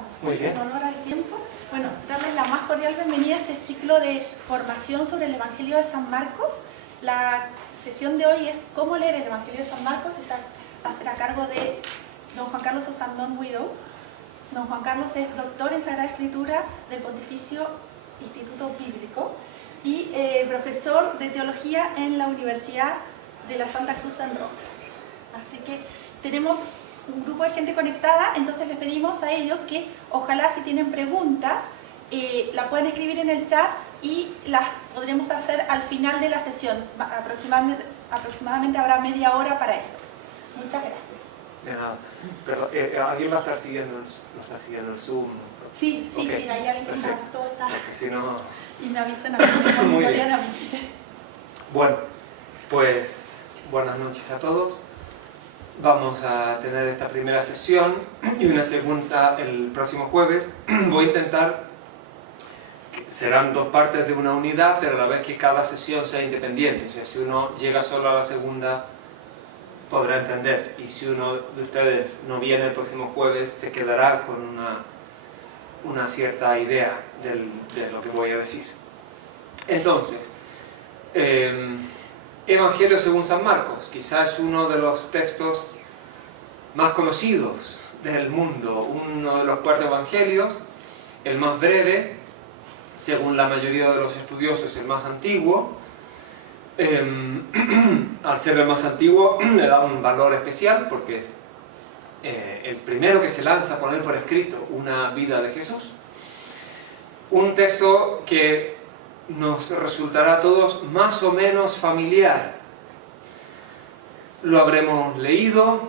estamos. Muy bien. En honor al tiempo. Bueno, darles la más cordial bienvenida a este ciclo de formación sobre el Evangelio de San Marcos. La sesión de hoy es cómo leer el Evangelio de San Marcos. Esta va a ser a cargo de don Juan Carlos Osandón Guidó. Don Juan Carlos es doctor en Sagrada Escritura del Pontificio Instituto Bíblico y profesor de Teología en la Universidad de la Santa Cruz en Roma. Así que tenemos un grupo de gente conectada, entonces les pedimos a ellos que ojalá si tienen preguntas la puedan escribir en el chat y las podremos hacer al final de la sesión. Aproximadamente habrá media hora para eso. Muchas gracias. Pero ¿alguien va a estar siguiendo el Zoom? Sí, Okay. sí, hay alguien que todo está. Porque si no... Y me avisan a mí, me comunicarían a mí. Bueno, pues buenas noches a todos. Vamos a tener esta primera sesión y una segunda el próximo jueves. Voy a intentar, serán dos partes de una unidad, pero a la vez que cada sesión sea independiente. O sea, si uno llega solo a la segunda, podrá entender. Y si uno de ustedes no viene el próximo jueves, se quedará con una cierta idea de lo que voy a decir. Entonces, Evangelio según San Marcos, quizás es uno de los textos más conocidos del mundo, uno de los 4 evangelios, el más breve, según la mayoría de los estudiosos el más antiguo. Al ser el más antiguo le da un valor especial porque es el primero que se lanza a poner por escrito una vida de Jesús. Un texto que nos resultará a todos más o menos familiar. Lo habremos leído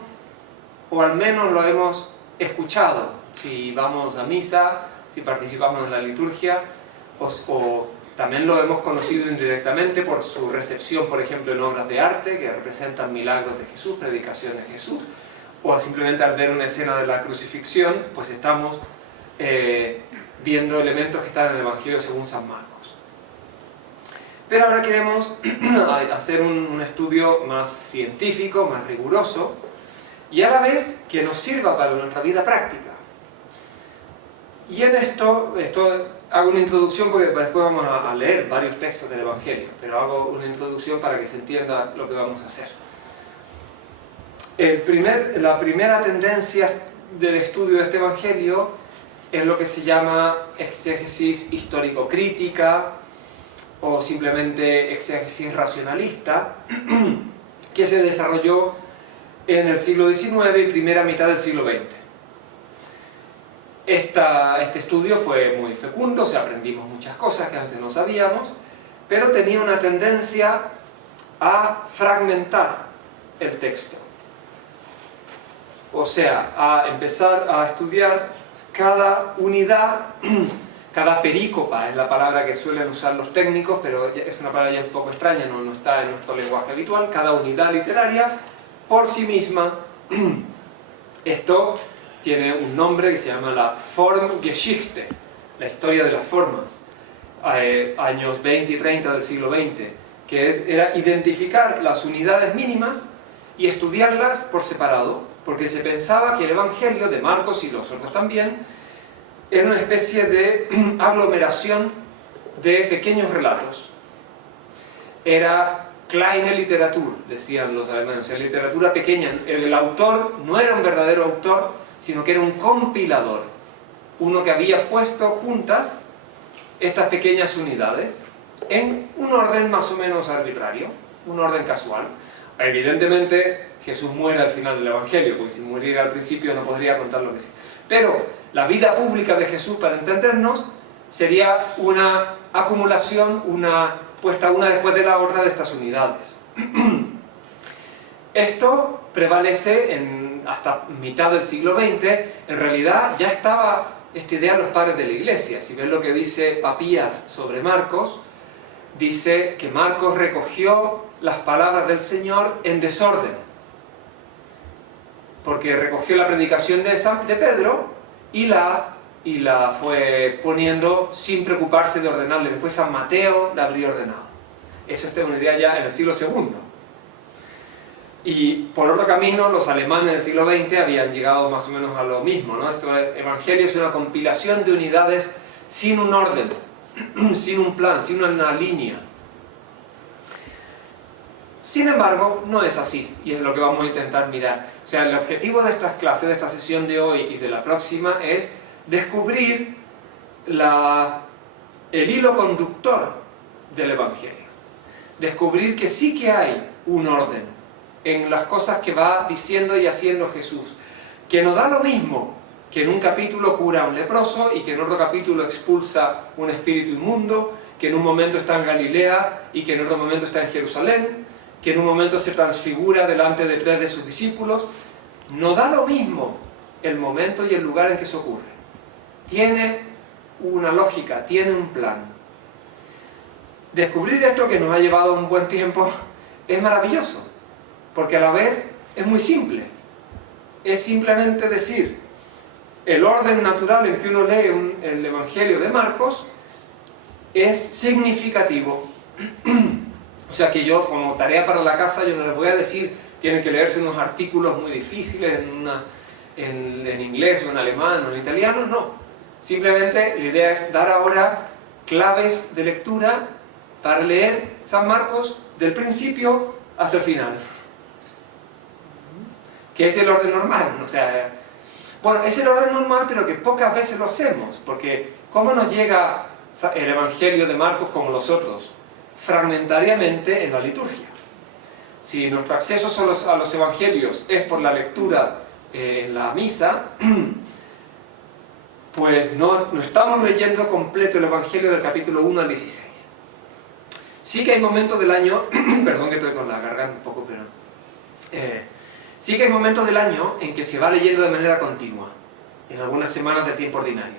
o al menos lo hemos escuchado si vamos a misa, si participamos en la liturgia, o también lo hemos conocido indirectamente por su recepción, por ejemplo, en obras de arte que representan milagros de Jesús, predicaciones de Jesús, o simplemente al ver una escena de la crucifixión, pues estamos viendo elementos que están en el Evangelio según San Marcos. Pero ahora queremos hacer un estudio más científico, más riguroso, y a la vez que nos sirva para nuestra vida práctica. Y en esto hago una introducción porque después vamos a leer varios textos del Evangelio, pero hago una introducción para que se entienda lo que vamos a hacer. La primera tendencia del estudio de este Evangelio es lo que se llama exégesis histórico-crítica o simplemente exégesis racionalista, que se desarrolló en el siglo XIX y primera mitad del siglo XX. Este estudio fue muy fecundo, o sea, aprendimos muchas cosas que antes no sabíamos, pero tenía una tendencia a fragmentar el texto. O sea, a empezar a estudiar cada unidad, cada perícopa es la palabra que suelen usar los técnicos, pero es una palabra ya un poco extraña, no está en nuestro lenguaje habitual, cada unidad literaria por sí misma. Esto tiene un nombre que se llama la Formgeschichte, la historia de las formas, años 20 y 30 del siglo XX, que era identificar las unidades mínimas y estudiarlas por separado, porque se pensaba que el Evangelio de Marcos y los otros también era una especie de aglomeración de pequeños relatos. Era kleine Literatur, decían los alemanes, o sea, literatura pequeña. El autor no era un verdadero autor, sino que era un compilador, uno que había puesto juntas estas pequeñas unidades en un orden más o menos arbitrario, un orden casual. Evidentemente Jesús muere al final del Evangelio, porque si muriera al principio no podría contar lo que sí. Pero la vida pública de Jesús, para entendernos, sería una acumulación, puesta una después de la otra de estas unidades. Esto prevalece hasta mitad del siglo XX. En realidad ya estaba esta idea en los padres de la Iglesia. Si ven lo que dice Papías sobre Marcos, dice que Marcos recogió las palabras del Señor en desorden, porque recogió la predicación de Pedro y la fue poniendo sin preocuparse de ordenarle. Después San Mateo la habría ordenado. Eso es una idea ya en el siglo II. Y por otro camino, los alemanes del siglo XX habían llegado más o menos a lo mismo, ¿no? Esto Evangelio es una compilación de unidades sin un orden, sin un plan, sin una línea. Sin embargo, no es así, y es lo que vamos a intentar mirar. O sea, el objetivo de estas clases, de esta sesión de hoy y de la próxima, es descubrir el hilo conductor del Evangelio. Descubrir que sí que hay un orden en las cosas que va diciendo y haciendo Jesús, que no da lo mismo que en un capítulo cura a un leproso y que en otro capítulo expulsa un espíritu inmundo, que en un momento está en Galilea y que en otro momento está en Jerusalén, que en un momento se transfigura delante de 3 de sus discípulos. No da lo mismo el momento y el lugar en que eso ocurre. Tiene una lógica, tiene un plan. Descubrir esto, que nos ha llevado un buen tiempo, es maravilloso, porque a la vez es muy simple. Es simplemente decir, el orden natural en que uno lee el Evangelio de Marcos es significativo. O sea que yo, como tarea para la casa, yo no les voy a decir, tienen que leerse unos artículos muy difíciles en inglés o en alemán o en italiano, no. Simplemente la idea es dar ahora claves de lectura para leer San Marcos del principio hasta el final. Que es el orden normal, o sea, bueno, es el orden normal, pero que pocas veces lo hacemos, porque ¿cómo nos llega el Evangelio de Marcos como los otros? Fragmentariamente en la liturgia. Si nuestro acceso a los Evangelios es por la lectura en la misa, pues no estamos leyendo completo el Evangelio del capítulo 1 al 16. Sí que hay momentos del año, perdón que estoy con la garganta un poco, pero sí que hay momentos del año en que se va leyendo de manera continua, en algunas semanas del tiempo ordinario.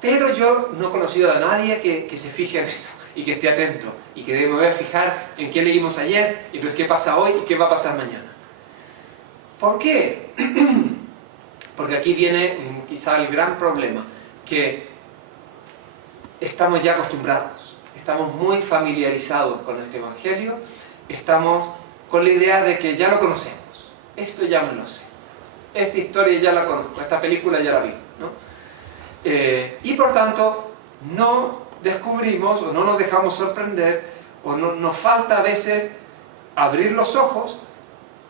Pero yo no he conocido a nadie que se fije en eso y que esté atento y que me voy a fijar en qué leímos ayer y pues qué pasa hoy y qué va a pasar mañana. ¿Por qué? Porque aquí viene quizá el gran problema, que estamos ya acostumbrados, estamos muy familiarizados con este Evangelio, estamos con la idea de que ya lo conocemos, esto ya me lo sé, esta historia ya la conozco, esta película ya la vi, ¿no? Y por tanto no descubrimos o no nos dejamos sorprender o nos falta a veces abrir los ojos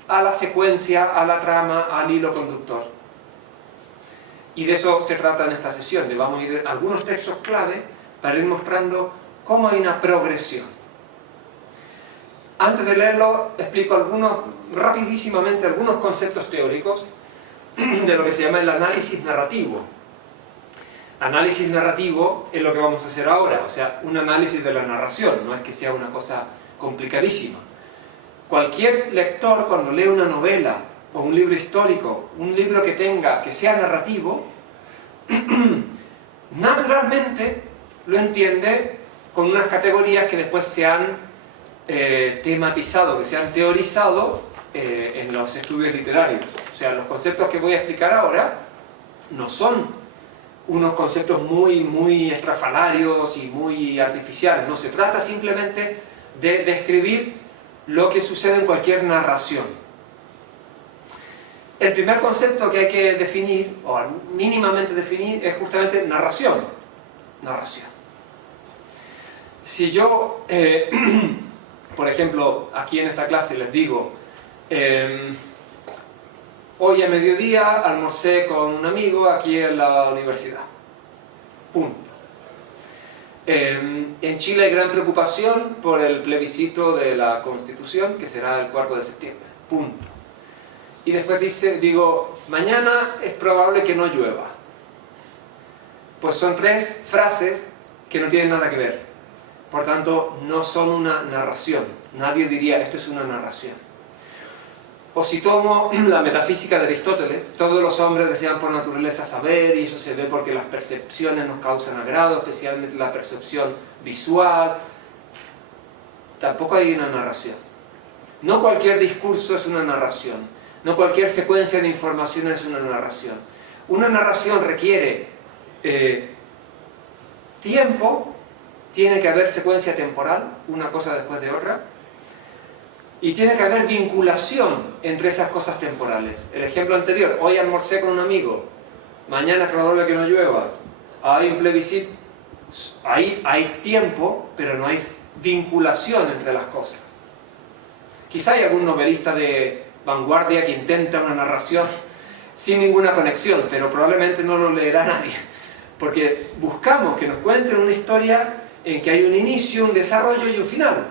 a la secuencia, a la trama, al hilo conductor. Y de eso se trata en esta sesión, de vamos a ir a algunos textos clave para ir mostrando cómo hay una progresión. Antes de leerlo, explico rapidísimamente algunos conceptos teóricos de lo que se llama el análisis narrativo. Análisis narrativo es lo que vamos a hacer ahora, o sea, un análisis de la narración, no es que sea una cosa complicadísima. Cualquier lector, cuando lee una novela o un libro histórico, un libro que sea narrativo, naturalmente lo entiende con unas categorías que después se han tematizado, que se han teorizado en los estudios literarios. O sea, los conceptos que voy a explicar ahora no son unos conceptos muy estrafalarios y muy artificiales, no, se trata simplemente de describir lo que sucede en cualquier narración. El primer concepto que hay que definir, o mínimamente definir, es justamente narración. Narración. Si yo, por ejemplo, aquí en esta clase les digo, hoy a mediodía almorcé con un amigo aquí en la universidad. Punto. En Chile hay gran preocupación por el plebiscito de la Constitución, que será el 4 de septiembre. Punto. Y después digo, mañana es probable que no llueva. Pues son 3 frases que no tienen nada que ver. Por tanto, no son una narración. Nadie diría, esto es una narración. O si tomo la metafísica de Aristóteles, todos los hombres desean por naturaleza saber, y eso se ve porque las percepciones nos causan agrado, especialmente la percepción visual. Tampoco hay una narración. No cualquier discurso es una narración. No cualquier secuencia de información es una narración. Una narración requiere tiempo, tiene que haber secuencia temporal, una cosa después de otra. Y tiene que haber vinculación entre esas cosas temporales. El ejemplo anterior, hoy almorcé con un amigo, mañana es probable que no llueva, hay un plebiscito, ahí hay tiempo, pero no hay vinculación entre las cosas. Quizá hay algún novelista de vanguardia que intenta una narración sin ninguna conexión, pero probablemente no lo leerá nadie, porque buscamos que nos cuenten una historia en que hay un inicio, un desarrollo y un final.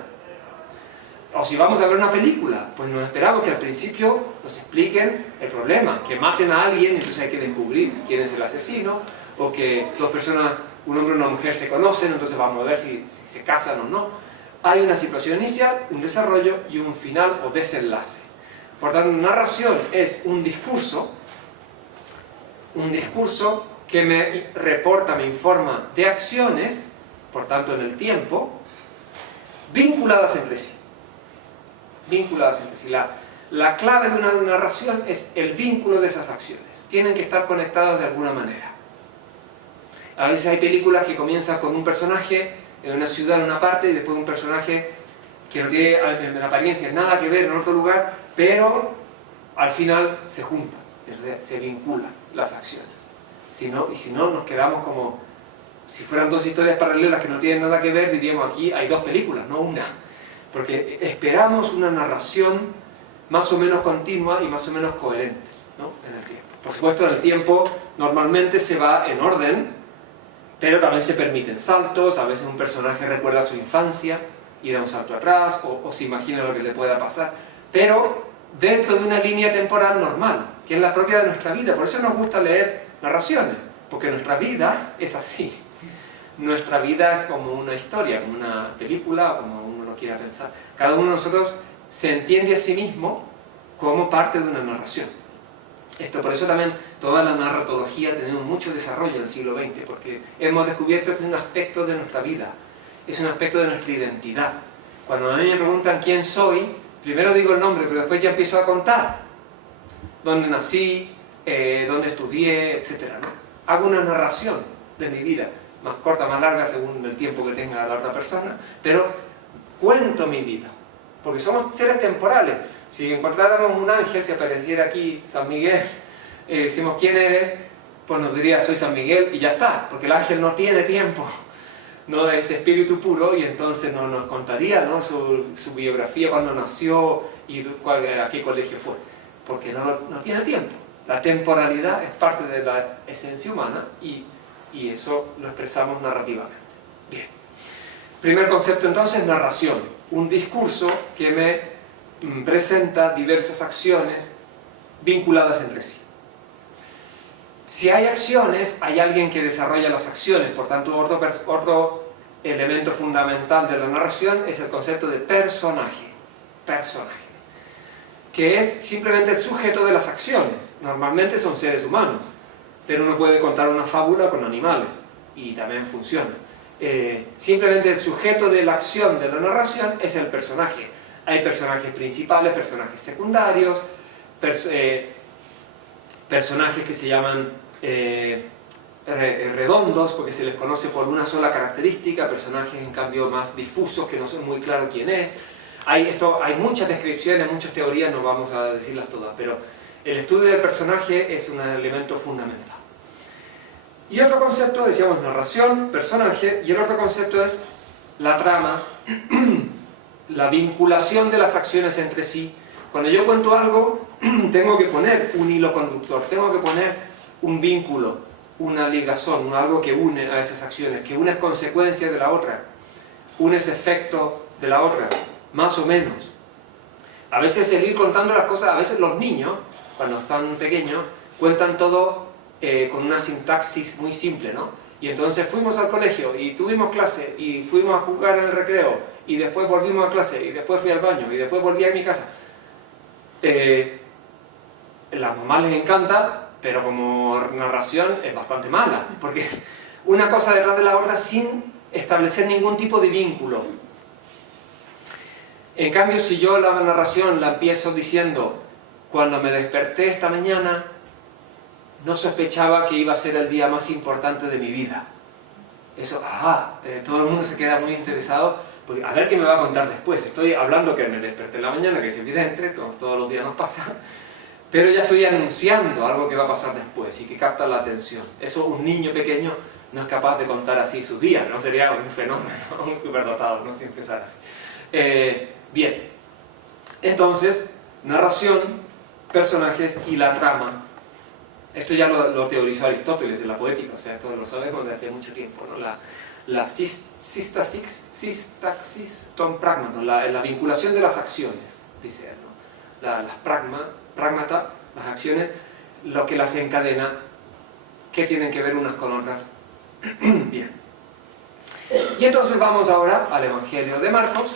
O si vamos a ver una película, pues nos esperamos que al principio nos expliquen el problema, que maten a alguien y entonces hay que descubrir quién es el asesino, o que dos personas, un hombre y una mujer se conocen, entonces vamos a ver si se casan o no. Hay una situación inicial, un desarrollo y un final o desenlace. Por tanto, narración es un discurso que me reporta, me informa de acciones, por tanto en el tiempo, vinculadas entre sí. Vinculadas entre sí. La clave de una narración es el vínculo de esas acciones. Tienen que estar conectadas de alguna manera. A veces hay películas que comienzan con un personaje en una ciudad, en una parte, y después un personaje que no tiene en apariencia nada que ver en otro lugar, pero al final se juntan, se vinculan las acciones. Si no, nos quedamos como si fueran dos historias paralelas que no tienen nada que ver, diríamos aquí hay dos películas, no una. Porque esperamos una narración más o menos continua y más o menos coherente, ¿no? En el tiempo. Por supuesto, en el tiempo normalmente se va en orden, pero también se permiten saltos. A veces un personaje recuerda su infancia y da un salto atrás, o se imagina lo que le pueda pasar, pero dentro de una línea temporal normal, que es la propia de nuestra vida. Por eso nos gusta leer narraciones, porque nuestra vida es así. Nuestra vida es como una historia, como una película, o como uno lo quiera pensar. Cada uno de nosotros se entiende a sí mismo como parte de una narración. Por eso también toda la narratología ha tenido mucho desarrollo en el siglo XX, porque hemos descubierto que es un aspecto de nuestra vida, es un aspecto de nuestra identidad. Cuando a mí me preguntan quién soy, primero digo el nombre, pero después ya empiezo a contar dónde nací, dónde estudié, etc., ¿no? Hago una narración de mi vida, más corta, más larga, según el tiempo que tenga la otra persona, pero cuento mi vida, porque somos seres temporales. Si encontráramos un ángel, si apareciera aquí San Miguel, decimos quién eres, pues nos diría soy San Miguel y ya está, porque el ángel no tiene tiempo, no es espíritu puro, y entonces no nos contaría, ¿no? su biografía, cuando nació y a qué colegio fue, porque no tiene tiempo. La temporalidad es parte de la esencia humana y eso lo expresamos narrativamente. Bien. Primer concepto entonces, narración. Un discurso que me presenta diversas acciones vinculadas entre sí. Si hay acciones, hay alguien que desarrolla las acciones. Por tanto, otro elemento fundamental de la narración es el concepto de personaje. Personaje. Que es simplemente el sujeto de las acciones. Normalmente son seres humanos, pero uno puede contar una fábula con animales y también funciona. Simplemente el sujeto de la acción de la narración es el personaje. Hay personajes principales, personajes secundarios, personajes que se llaman redondos porque se les conoce por una sola característica, personajes en cambio más difusos que no son muy claro quién es. Hay muchas descripciones, muchas teorías, no vamos a decirlas todas, pero el estudio del personaje es un elemento fundamental. Y otro concepto, decíamos narración, personaje, y el otro concepto es la trama, la vinculación de las acciones entre sí. Cuando yo cuento algo, tengo que poner un hilo conductor, tengo que poner un vínculo, una ligazón, algo que une a esas acciones, que una es consecuencia de la otra, una es efecto de la otra, más o menos. A veces el ir contando las cosas, a veces los niños, cuando están pequeños, cuentan todo con una sintaxis muy simple, ¿no? Y entonces fuimos al colegio y tuvimos clase y fuimos a jugar en el recreo y después volvimos a clase y después fui al baño y después volví a mi casa. Las mamás les encanta, pero como narración es bastante mala, porque una cosa detrás de la otra sin establecer ningún tipo de vínculo. En cambio, si yo la narración la empiezo diciendo, cuando me desperté esta mañana, no sospechaba que iba a ser el día más importante de mi vida. Eso, todo el mundo se queda muy interesado Porque a ver qué me va a contar después. Estoy hablando que me desperté en la mañana, que es evidente, todos los días nos pasa, pero ya estoy anunciando algo que va a pasar después y que capta la atención. Eso un niño pequeño no es capaz de contar así sus días, ¿no? Sería un fenómeno, un superdotado, ¿no? Si empezara así. Bien, entonces, narración, personajes y la trama. Esto ya lo teorizó Aristóteles en la poética, o sea, esto lo sabemos desde hace mucho tiempo, ¿no? La sistaxis ton pragmaton, la vinculación de las acciones, dice él, ¿no? Las pragmata, las acciones, lo que las encadena, que tienen que ver unas con otras. Bien. Y entonces vamos ahora al Evangelio de Marcos,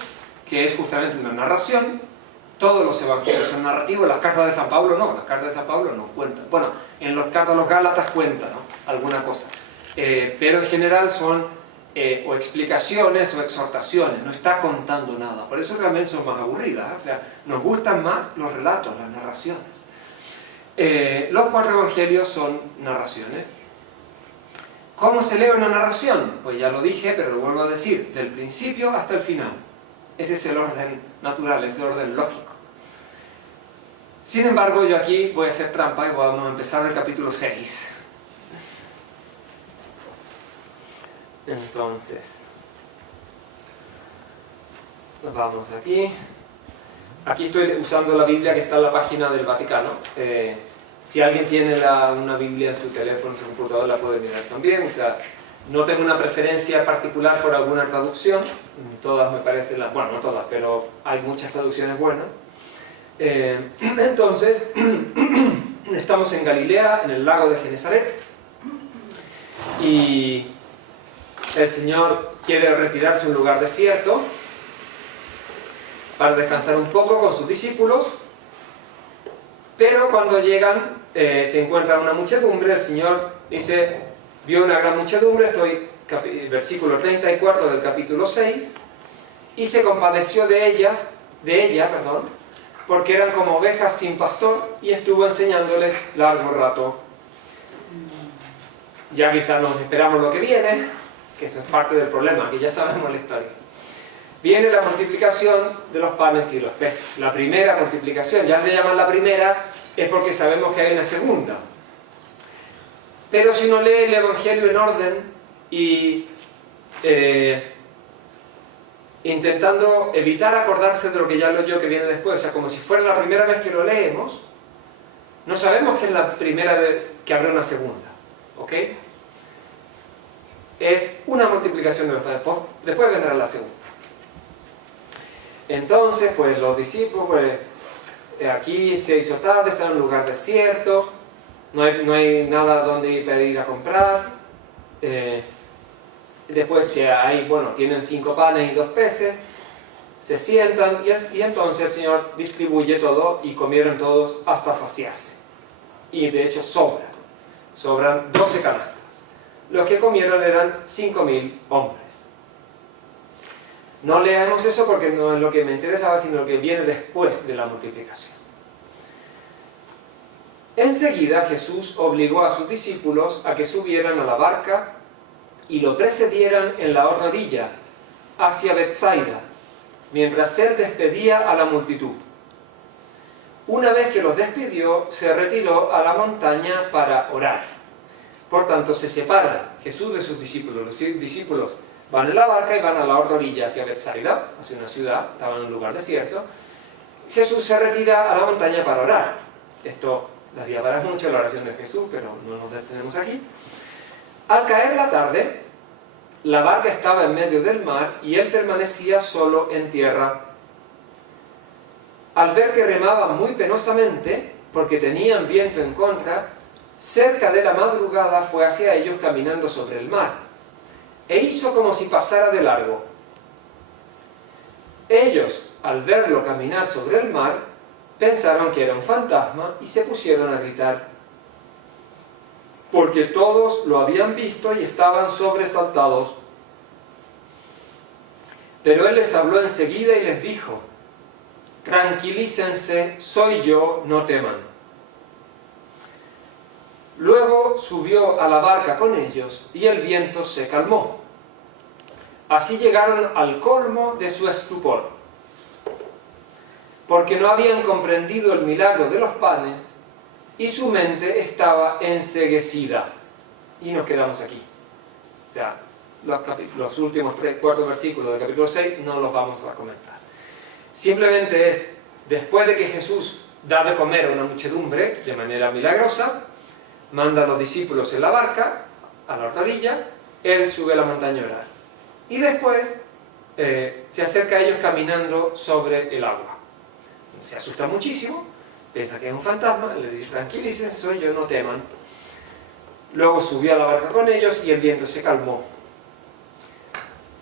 que es justamente una narración. Todos los evangelios son narrativos, las cartas de San Pablo no, las cartas de San Pablo no cuentan. Bueno, en las cartas de los Gálatas cuentan, ¿no? Alguna cosa, pero en general son o explicaciones o exhortaciones, no está contando nada. Por eso realmente son más aburridas, ¿eh? O sea, nos gustan más los relatos, las narraciones. Los 4 evangelios son narraciones. ¿Cómo se lee una narración? Pues ya lo dije, pero lo vuelvo a decir, del principio hasta el final. Ese es el orden natural, ese es el orden lógico. Sin embargo, yo aquí voy a hacer trampa y vamos a empezar del capítulo 6. Entonces, vamos aquí. Aquí estoy usando la Biblia que está en la página del Vaticano. Si alguien tiene una Biblia en su teléfono, en su computador, la puede mirar también. O sea, no tengo una preferencia particular por alguna traducción. Todas me parecen, bueno, no todas, pero hay muchas traducciones buenas. Entonces, estamos en Galilea, en el lago de Genesaret. Y el Señor quiere retirarse a un lugar desierto para descansar un poco con sus discípulos, pero cuando llegan se encuentra una muchedumbre. El Señor dice, vio una gran muchedumbre, versículo 34 del capítulo 6, y se compadeció de ella, porque eran como ovejas sin pastor, y estuvo enseñándoles largo rato. Ya quizás nos esperamos lo que viene, que eso es parte del problema, que ya sabemos la historia. Viene la multiplicación de los panes y los peces. La primera multiplicación, ya le llaman la primera, es porque sabemos que hay una segunda. Pero si uno lee el Evangelio en orden y intentando evitar acordarse de lo que ya leyó que viene después, o sea, como si fuera la primera vez que lo leemos, no sabemos que es la primera vez que habrá una segunda, ¿ok? Es una multiplicación de los panes, después vendrá la segunda. Entonces, pues los discípulos, pues aquí se hizo tarde, está en un lugar desierto, no hay nada donde ir a comprar. Después que hay, bueno, tienen 5 panes y 2 peces, se sientan y entonces el Señor distribuye todo y comieron todos hasta saciarse. Y de hecho sobran 12 canastas. Los que comieron eran 5.000 hombres. No leamos eso porque no es lo que me interesaba, sino lo que viene después de la multiplicación. Enseguida Jesús obligó a sus discípulos a que subieran a la barca y lo precedieran en la otra orilla, hacia Betsaida, mientras él despedía a la multitud. Una vez que los despidió, se retiró a la montaña para orar. Por tanto, se separan Jesús de sus discípulos. Los discípulos van en la barca y van a la otra orilla, hacia Betsaida, hacia una ciudad, estaban en un lugar desierto. Jesús se retira a la montaña para orar. Esto daría para mucho la oración de Jesús, pero no nos detenemos aquí. Al caer la tarde, la barca estaba en medio del mar y él permanecía solo en tierra. Al ver que remaban muy penosamente, porque tenían viento en contra, cerca de la madrugada fue hacia ellos caminando sobre el mar, e hizo como si pasara de largo. Ellos, al verlo caminar sobre el mar, pensaron que era un fantasma y se pusieron a gritar, porque todos lo habían visto y estaban sobresaltados. Pero él les habló enseguida y les dijo, tranquilícense, soy yo, no teman. Luego subió a la barca con ellos y el viento se calmó. Así llegaron al colmo de su estupor, porque no habían comprendido el milagro de los panes y su mente estaba enceguecida. Y nos quedamos aquí. O sea, los últimos 4 versículos del capítulo 6 no los vamos a comentar. Simplemente es, después de que Jesús da de comer a una muchedumbre de manera milagrosa, manda a los discípulos en la barca, a la otra orilla, él sube a la montaña a orar. Y después se acerca a ellos caminando sobre el agua. Se asusta muchísimo, piensa que es un fantasma, le dice, tranquilícense, soy yo, no teman. Luego subió a la barca con ellos y el viento se calmó.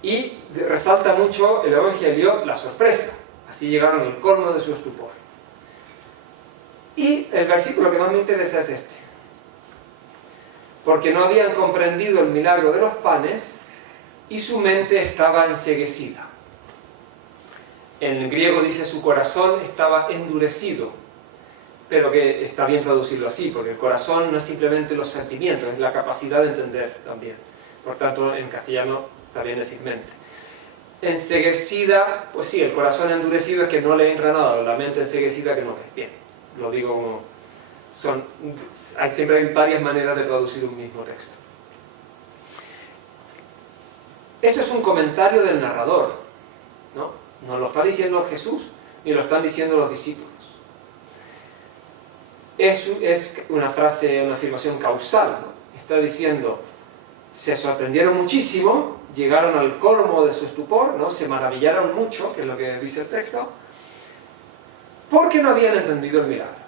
Y resalta mucho el Evangelio la sorpresa. Así llegaron al colmo de su estupor. Y el versículo que más me interesa es este. Porque no habían comprendido el milagro de los panes y su mente estaba enceguecida. En griego dice su corazón estaba endurecido, pero que está bien traducirlo así, porque el corazón no es simplemente los sentimientos, es la capacidad de entender también. Por tanto, en castellano está bien decir mente. Enceguecida, pues sí, el corazón endurecido es que no le entra nada, la mente enceguecida que no ve. Bien, lo digo como... siempre hay varias maneras de traducir un mismo texto. Esto es un comentario del narrador, ¿no? No lo está diciendo Jesús, ni lo están diciendo los discípulos. Es una frase, una afirmación causal, ¿no? Está diciendo, se sorprendieron muchísimo, llegaron al colmo de su estupor, ¿no? Se maravillaron mucho, que es lo que dice el texto, porque no habían entendido el milagro.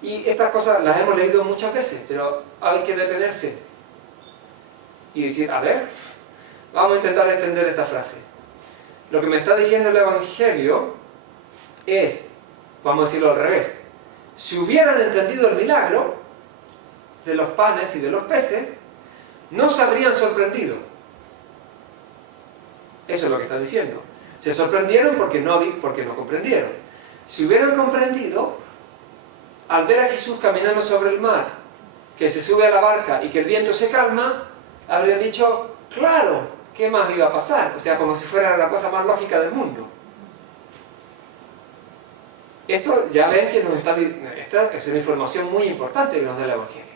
Y estas cosas las hemos leído muchas veces, pero hay que detenerse y decir, a ver, vamos a intentar extender esta frase. Lo que me está diciendo el Evangelio es, vamos a decirlo al revés, si hubieran entendido el milagro de los panes y de los peces, no se habrían sorprendido. Eso es lo que está diciendo. Se sorprendieron porque no comprendieron. Si hubieran comprendido, al ver a Jesús caminando sobre el mar, que se sube a la barca y que el viento se calma, habrían dicho, claro, ¿qué más iba a pasar? O sea, como si fuera la cosa más lógica del mundo. Esto ya ven que esta es una información muy importante que nos da el Evangelio.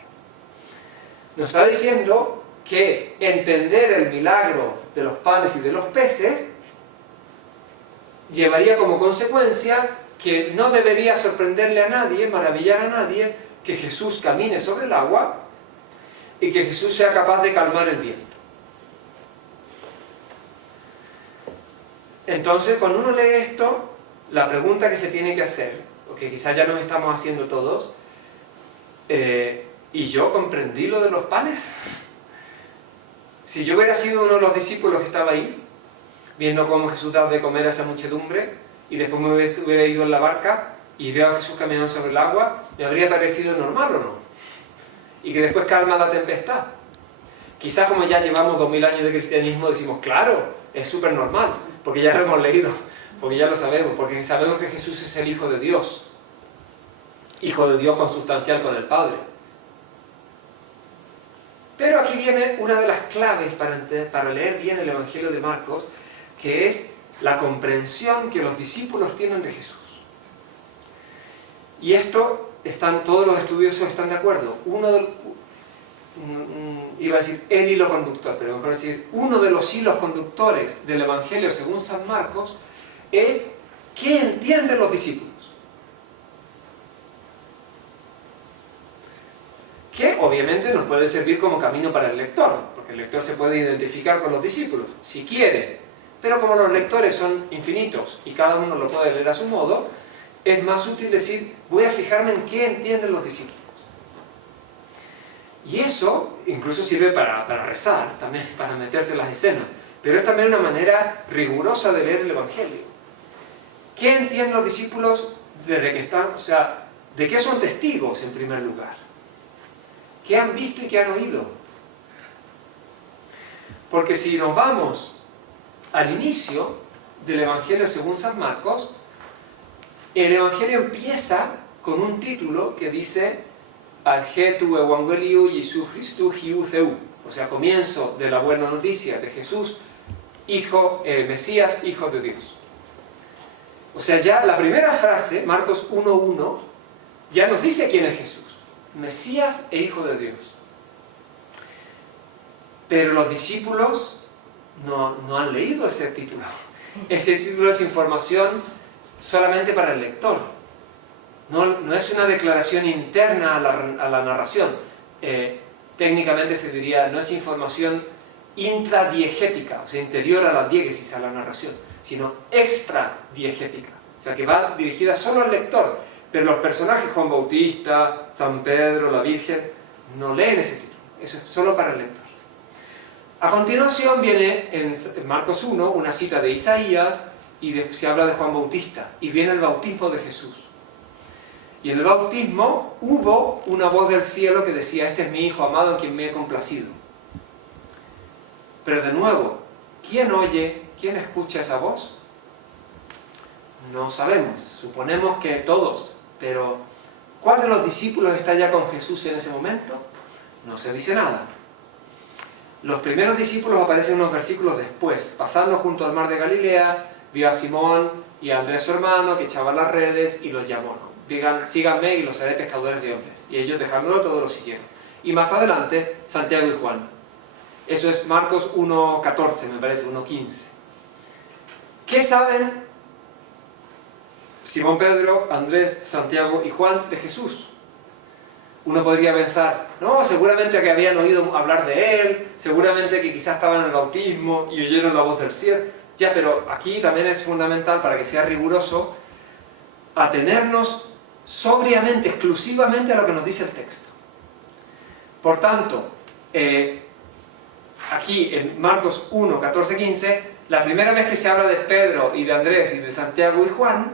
Nos está diciendo que entender el milagro de los panes y de los peces llevaría como consecuencia que no debería sorprenderle a nadie, maravillar a nadie, que Jesús camine sobre el agua y que Jesús sea capaz de calmar el viento. Entonces, cuando uno lee esto, la pregunta que se tiene que hacer, o que quizás ya nos estamos haciendo todos, ¿y yo comprendí lo de los panes? Si yo hubiera sido uno de los discípulos que estaba ahí, viendo cómo Jesús daba de comer a esa muchedumbre, y después me hubiera ido en la barca y veo a Jesús caminando sobre el agua, ¿me habría parecido normal o no? Y que después calma la tempestad. Quizás como ya llevamos 2000 años de cristianismo decimos, claro, es súper normal, porque ya lo hemos leído, porque ya lo sabemos, porque sabemos que Jesús es el Hijo de Dios consustancial con el Padre. Pero aquí viene una de las claves para leer bien el Evangelio de Marcos, que es la comprensión que los discípulos tienen de Jesús. Y esto, todos los estudiosos están de acuerdo. Iba a decir el hilo conductor, pero mejor decir, uno de los hilos conductores del Evangelio según San Marcos es ¿qué entienden los discípulos? Que obviamente nos puede servir como camino para el lector, porque el lector se puede identificar con los discípulos, si quiere. Pero como los lectores son infinitos y cada uno lo puede leer a su modo, es más útil decir, voy a fijarme en qué entienden los discípulos. Y eso incluso sirve para rezar, también para meterse en las escenas, pero es también una manera rigurosa de leer el Evangelio. ¿Qué entienden los discípulos desde que están, o sea, de qué son testigos en primer lugar? ¿Qué han visto y qué han oído? Porque si nos vamos al inicio del Evangelio según San Marcos, el Evangelio empieza con un título que dice Argetu Evangeliu Jesu Christu Hiu Theu, o sea, comienzo de la buena noticia de Jesús, Mesías, Hijo de Dios. O sea, ya la primera frase, Marcos 1:1, ya nos dice quién es Jesús, Mesías e Hijo de Dios. Pero los discípulos no han leído ese título. Ese título es información solamente para el lector. No es una declaración interna a la narración. Técnicamente se diría, no es información intradiegética, o sea, interior a la diégesis, a la narración, sino extradiegética. O sea, que va dirigida solo al lector. Pero los personajes, Juan Bautista, San Pedro, la Virgen, no leen ese título. Eso es solo para el lector. A continuación viene en Marcos 1 una cita de Isaías y se habla de Juan Bautista y viene el bautismo de Jesús. Y en el bautismo hubo una voz del cielo que decía: este es mi Hijo amado en quien me he complacido. Pero de nuevo, ¿quién oye, quién escucha esa voz? No sabemos, suponemos que todos, pero ¿cuál de los discípulos está ya con Jesús en ese momento? No se dice nada. Los primeros discípulos aparecen unos versículos después. Pasando junto al mar de Galilea, vio a Simón y a Andrés su hermano, que echaban las redes, y los llamó. Digan, síganme y los haré pescadores de hombres. Y ellos, dejándolo todo, lo siguieron. Y más adelante, Santiago y Juan. Eso es Marcos 1:14, me parece, 1:15. ¿Qué saben Simón Pedro, Andrés, Santiago y Juan de Jesús? Uno podría pensar, no, seguramente que habían oído hablar de él, seguramente que quizás estaban en el bautismo y oyeron la voz del cielo. Ya, pero aquí también es fundamental, para que sea riguroso, atenernos sobriamente, exclusivamente a lo que nos dice el texto. Por tanto, aquí en Marcos 1, 14, 15, la primera vez que se habla de Pedro y de Andrés y de Santiago y Juan,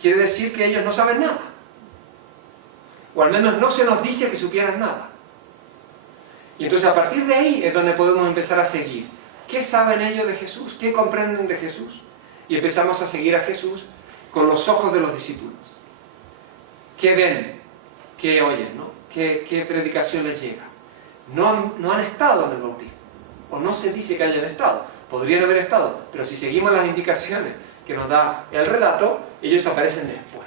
quiere decir que ellos no saben nada. O al menos no se nos dice que supieran nada. Y entonces a partir de ahí es donde podemos empezar a seguir. ¿Qué saben ellos de Jesús? ¿Qué comprenden de Jesús? Y empezamos a seguir a Jesús con los ojos de los discípulos. ¿Qué ven? ¿Qué oyen? ¿No? ¿Qué predicación les llega? No han estado en el bautismo. O no se dice que hayan estado. Podrían haber estado. Pero si seguimos las indicaciones que nos da el relato, ellos aparecen después.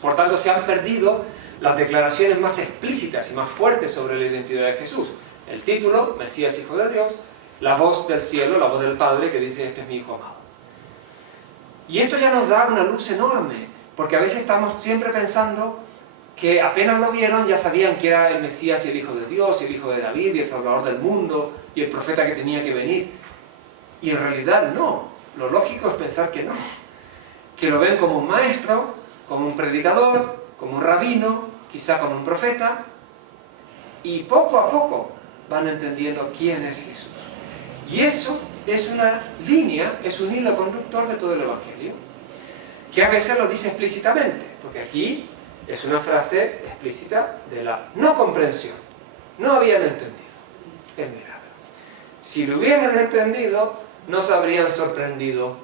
Por tanto, se han perdido las declaraciones más explícitas y más fuertes sobre la identidad de Jesús. El título, Mesías, Hijo de Dios, la voz del cielo, la voz del Padre que dice: este es mi Hijo amado. Y esto ya nos da una luz enorme, porque a veces estamos siempre pensando que apenas lo vieron ya sabían que era el Mesías y el Hijo de Dios, y el Hijo de David, y el Salvador del mundo, y el profeta que tenía que venir. Y en realidad no. Lo lógico es pensar que no. Que lo ven como un maestro, como un predicador, como un rabino, quizá como un profeta, y poco a poco van entendiendo quién es Jesús. Y eso es una línea, es un hilo conductor de todo el Evangelio, que a veces lo dice explícitamente, porque aquí es una frase explícita de la no comprensión. No habían entendido el milagro. Si lo hubieran entendido, no se habrían sorprendido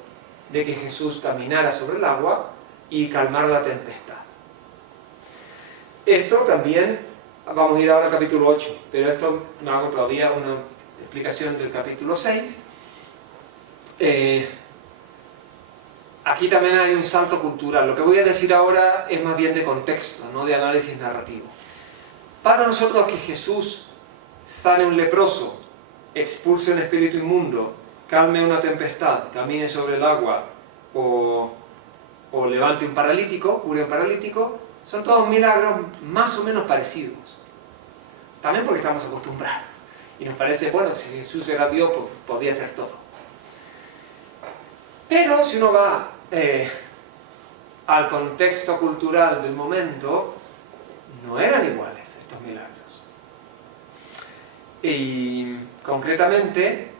de que Jesús caminara sobre el agua y calmar la tempestad. Esto también, vamos a ir ahora al capítulo 8, pero esto no hago todavía una explicación del capítulo 6. Aquí también hay un salto cultural. Lo que voy a decir ahora es más bien de contexto, no de análisis narrativo. Para nosotros, que Jesús sane un leproso, expulse un espíritu inmundo, calme una tempestad, camine sobre el agua o levante un paralítico, cure un paralítico, son todos milagros más o menos parecidos. También porque estamos acostumbrados. Y nos parece, bueno, si Jesús era Dios, pues podía hacer todo. Pero si uno va al contexto cultural del momento, no eran iguales estos milagros. Y concretamente,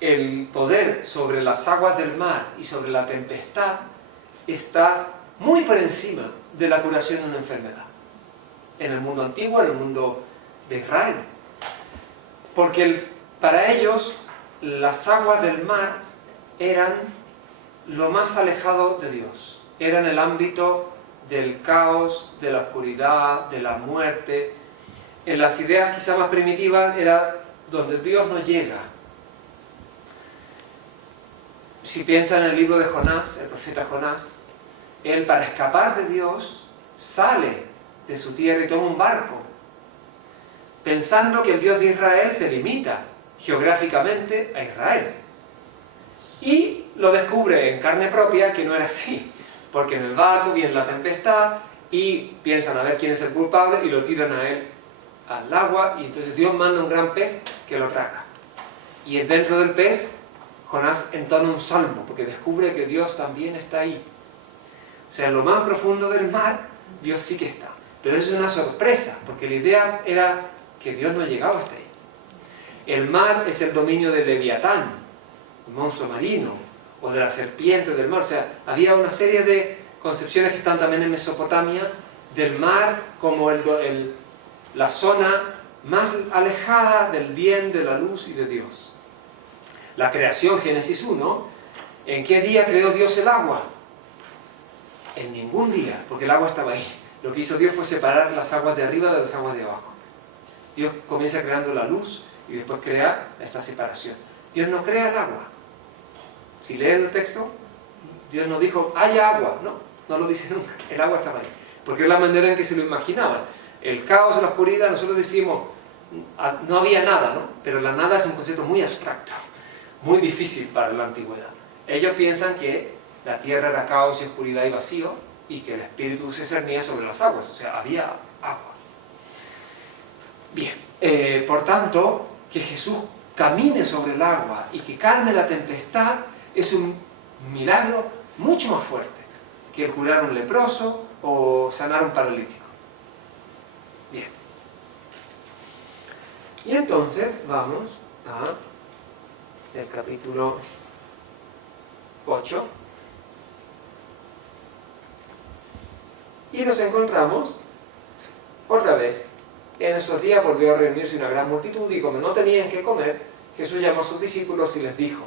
el poder sobre las aguas del mar y sobre la tempestad está muy por encima de la curación de una enfermedad. En el mundo antiguo, en el mundo de Israel. Porque para ellos, las aguas del mar eran lo más alejado de Dios. Eran el ámbito del caos, de la oscuridad, de la muerte. en las ideas quizá más primitivas era donde Dios no llega. Si piensan en el libro de Jonás, el profeta Jonás, él para escapar de Dios sale de su tierra y toma un barco, pensando que el Dios de Israel se limita geográficamente a Israel. Y lo descubre en carne propia que no era así, porque en el barco viene la tempestad y piensan a ver quién es el culpable y lo tiran a él al agua, y entonces Dios manda un gran pez que lo traga. Y dentro del pez, Jonás entona un salmo, porque descubre que Dios también está ahí. O sea, en lo más profundo del mar, Dios sí que está. Pero eso es una sorpresa, porque la idea era que Dios no llegaba hasta ahí. El mar es el dominio del Leviatán, un monstruo marino, o de la serpiente del mar. O sea, había una serie de concepciones que están también en Mesopotamia, del mar como la zona más alejada del bien, de la luz y de Dios. La creación, Génesis 1, ¿en qué día creó Dios el agua? En ningún día, porque el agua estaba ahí. Lo que hizo Dios fue separar las aguas de arriba de las aguas de abajo. Dios comienza creando la luz y después crea esta separación. Dios no crea el agua. Si leen el texto, Dios no dijo, haya agua. No lo dice nunca. El agua estaba ahí. Porque es la manera en que se lo imaginaban. El caos, la oscuridad, nosotros decimos, no había nada, ¿no? Pero la nada es un concepto muy abstracto, muy difícil para la antigüedad. Ellos piensan que la tierra era caos y oscuridad y vacío, y que el Espíritu se cernía sobre las aguas, o sea, había agua. Bien, por tanto, que Jesús camine sobre el agua y que calme la tempestad es un milagro mucho más fuerte que el curar a un leproso o sanar a un paralítico. Bien. Y entonces vamos a el capítulo 8 y nos encontramos otra vez. En esos días volvió a reunirse una gran multitud y como no tenían qué comer, Jesús llamó a sus discípulos y les dijo: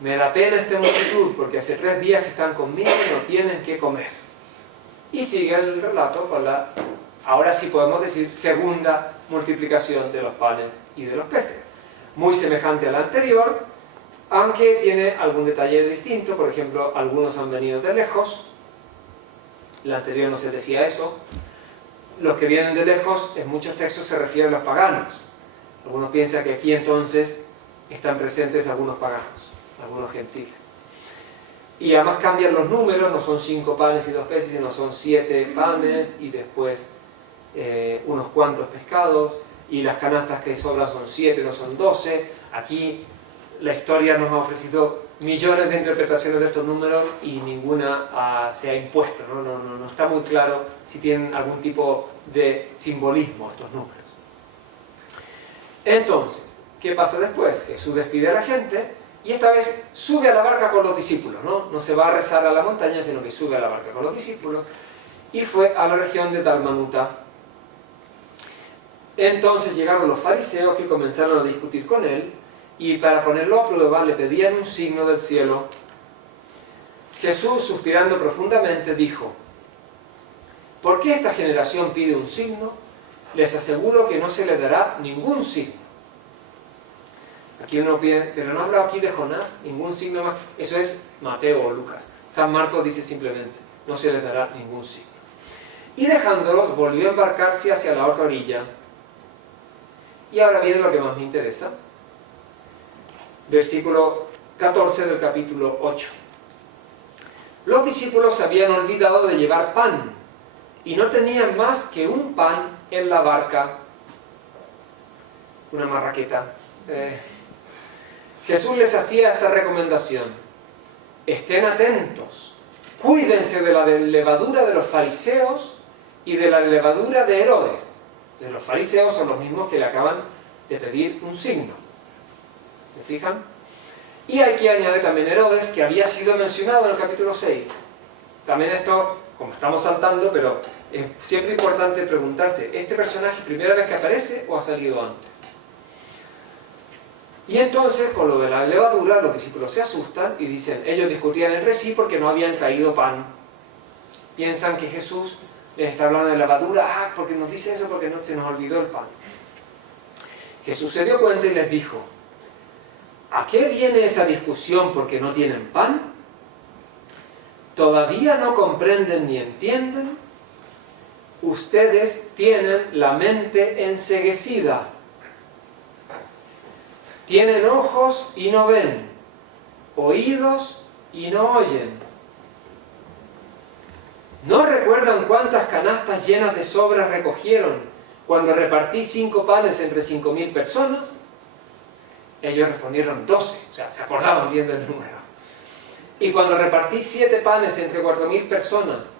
me da pena esta multitud porque hace 3 días que están conmigo y no tienen qué comer. Y sigue el relato con la, ahora sí podemos decir, segunda multiplicación de los panes y de los peces. Muy semejante a la anterior, aunque tiene algún detalle distinto. Por ejemplo, algunos han venido de lejos. La anterior no se decía eso. Los que vienen de lejos, en muchos textos se refieren a los paganos. Algunos piensan que aquí entonces están presentes algunos paganos, algunos gentiles. Y además cambian los números, no son 5 panes y 2 peces, sino son 7 panes y después unos cuantos pescados, y las canastas que sobran son 7, no son 12. Aquí la historia nos ha ofrecido millones de interpretaciones de estos números y ninguna se ha impuesto, no está muy claro si tienen algún tipo de simbolismo estos números. Entonces, ¿qué pasa después? Jesús despide a la gente y esta vez sube a la barca con los discípulos, no se va a rezar a la montaña, sino que sube a la barca con los discípulos y fue a la región de Dalmanuta. Entonces llegaron los fariseos que comenzaron a discutir con él y para ponerlo a prueba le pedían un signo del cielo. Jesús, suspirando profundamente, dijo: ¿por qué esta generación pide un signo? Les aseguro que no se les dará ningún signo. Aquí uno pide, pero no habla aquí de Jonás, ningún signo más. Eso es Mateo o Lucas. San Marcos dice simplemente: no se les dará ningún signo. Y dejándolos, volvió a embarcarse hacia la otra orilla. Y ahora viene lo que más me interesa. Versículo 14 del capítulo 8. Los discípulos se habían olvidado de llevar pan y no tenían más que un pan en la barca, una marraqueta. Jesús les hacía esta recomendación: estén atentos, cuídense de la levadura de los fariseos y de la levadura de Herodes. De los fariseos son los mismos que le acaban de pedir un signo. ¿Se fijan? Y aquí añade también Herodes, que había sido mencionado en el capítulo 6. También esto, como estamos saltando, pero es siempre importante preguntarse: ¿este personaje primera vez que aparece o ha salido antes? Y entonces, con lo de la levadura, los discípulos se asustan y dicen, ellos discutían entre sí porque no habían traído pan. Piensan que Jesús está hablando de levadura, porque nos dice eso, porque no se nos olvidó el pan. Jesús se dio cuenta y les dijo, ¿a qué viene esa discusión porque no tienen pan? ¿Todavía no comprenden ni entienden? Ustedes tienen la mente enceguecida. Tienen ojos y no ven, oídos y no oyen. ¿No recuerdan cuántas canastas llenas de sobras recogieron cuando repartí 5 panes entre 5,000 personas? Ellos respondieron 12, o sea, se acordaban bien del número. Y cuando repartí 7 panes entre 4,000 personas,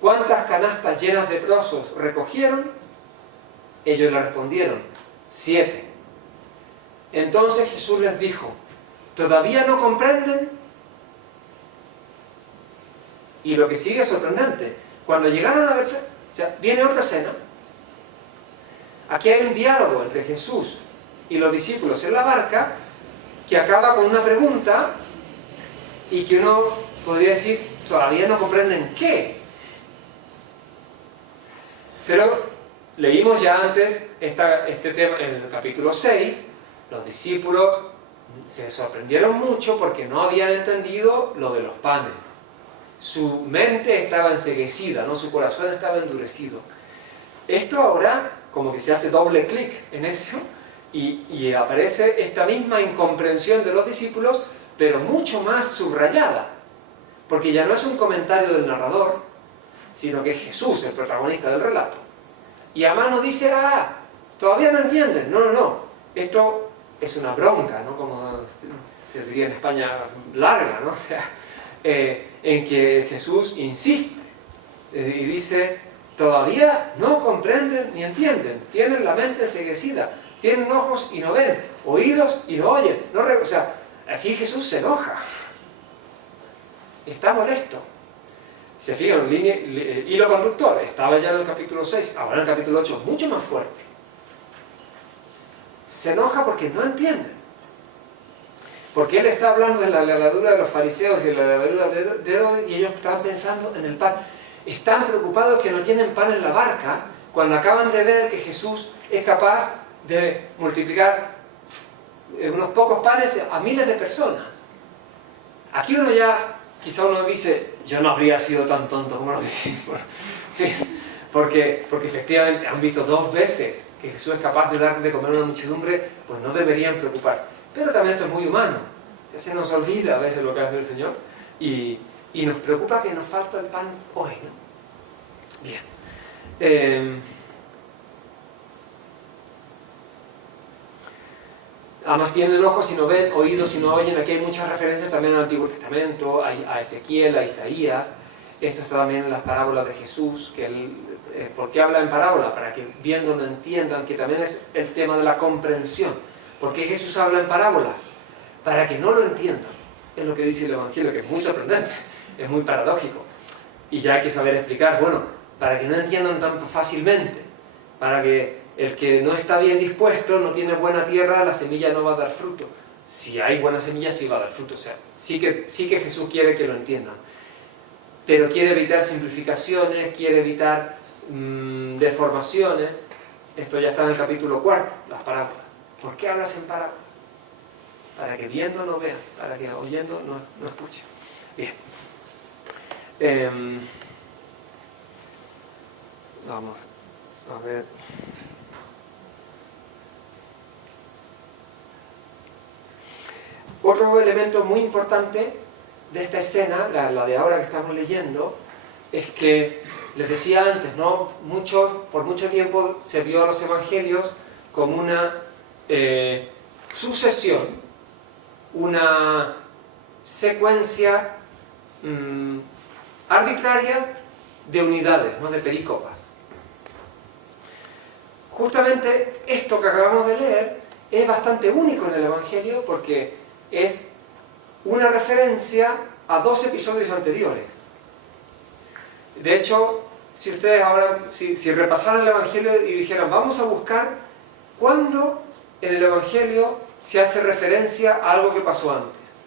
¿cuántas canastas llenas de trozos recogieron? Ellos le respondieron 7. Entonces Jesús les dijo, ¿todavía no comprenden? Y lo que sigue es sorprendente. Cuando llegaron a Betsabé, o sea, viene otra escena. Aquí hay un diálogo entre Jesús y los discípulos en la barca que acaba con una pregunta y que uno podría decir, ¿todavía no comprenden qué? Pero leímos ya antes este tema en el capítulo 6, los discípulos se sorprendieron mucho porque no habían entendido lo de los panes. Su mente estaba enceguecida, ¿no? Su corazón estaba endurecido. Esto ahora como que se hace doble clic en eso y aparece esta misma incomprensión de los discípulos, pero mucho más subrayada, porque ya no es un comentario del narrador, sino que es Jesús el protagonista del relato. Y además nos dice, todavía no entienden. No, esto es una bronca, ¿no? Como se diría en España, larga, ¿no? O sea, en que Jesús insiste y dice, todavía no comprenden ni entienden, tienen la mente enceguecida, tienen ojos y no ven, oídos y no oyen. O sea, aquí Jesús se enoja, está molesto. Se fijan, hilo conductor, estaba ya en el capítulo 6, ahora en el capítulo 8, mucho más fuerte. Se enoja porque no entienden. Porque él está hablando de la levadura de los fariseos y de la levadura de Herodes, y ellos estaban pensando en el pan. Están preocupados que no tienen pan en la barca, cuando acaban de ver que Jesús es capaz de multiplicar unos pocos panes a miles de personas. Aquí uno ya, quizá uno dice, yo no habría sido tan tonto como los discípulos. Porque efectivamente han visto 2 veces que Jesús es capaz de dar de comer a una muchedumbre, pues no deberían preocuparse. Pero también esto es muy humano. Se nos olvida a veces lo que hace el Señor y nos preocupa que nos falta el pan hoy, ¿no? Bien. Además tienen ojos y no ven, oídos y no oyen. Aquí hay muchas referencias también al Antiguo Testamento, a Ezequiel, a Isaías. Esto está también en las parábolas de Jesús, ¿por qué habla en parábola? Para que viendo no entiendan, que también es el tema de la comprensión. ¿Por qué Jesús habla en parábolas? Para que no lo entiendan. Es lo que dice el Evangelio, que es muy sorprendente, es muy paradójico. Y ya hay que saber explicar, para que no entiendan tan fácilmente, para que el que no está bien dispuesto, no tiene buena tierra, la semilla no va a dar fruto. Si hay buena semilla, sí va a dar fruto. O sea, sí que Jesús quiere que lo entiendan. Pero quiere evitar simplificaciones, quiere evitar deformaciones. Esto ya está en el capítulo 4, las parábolas. ¿Por qué hablas en parábolas? Para que viendo no vean, para que oyendo no escuchen. Bien. Vamos a ver. Otro elemento muy importante de esta escena, la de ahora que estamos leyendo, es que, les decía antes, ¿no? Por mucho tiempo se vio a los evangelios como una sucesión, una secuencia arbitraria de unidades, ¿no? De perícopas. Justamente esto que acabamos de leer es bastante único en el Evangelio porque es una referencia a 2 episodios anteriores. De hecho, si ustedes ahora, si repasaran el Evangelio y dijeran, vamos a buscar cuándo en el Evangelio se hace referencia a algo que pasó antes.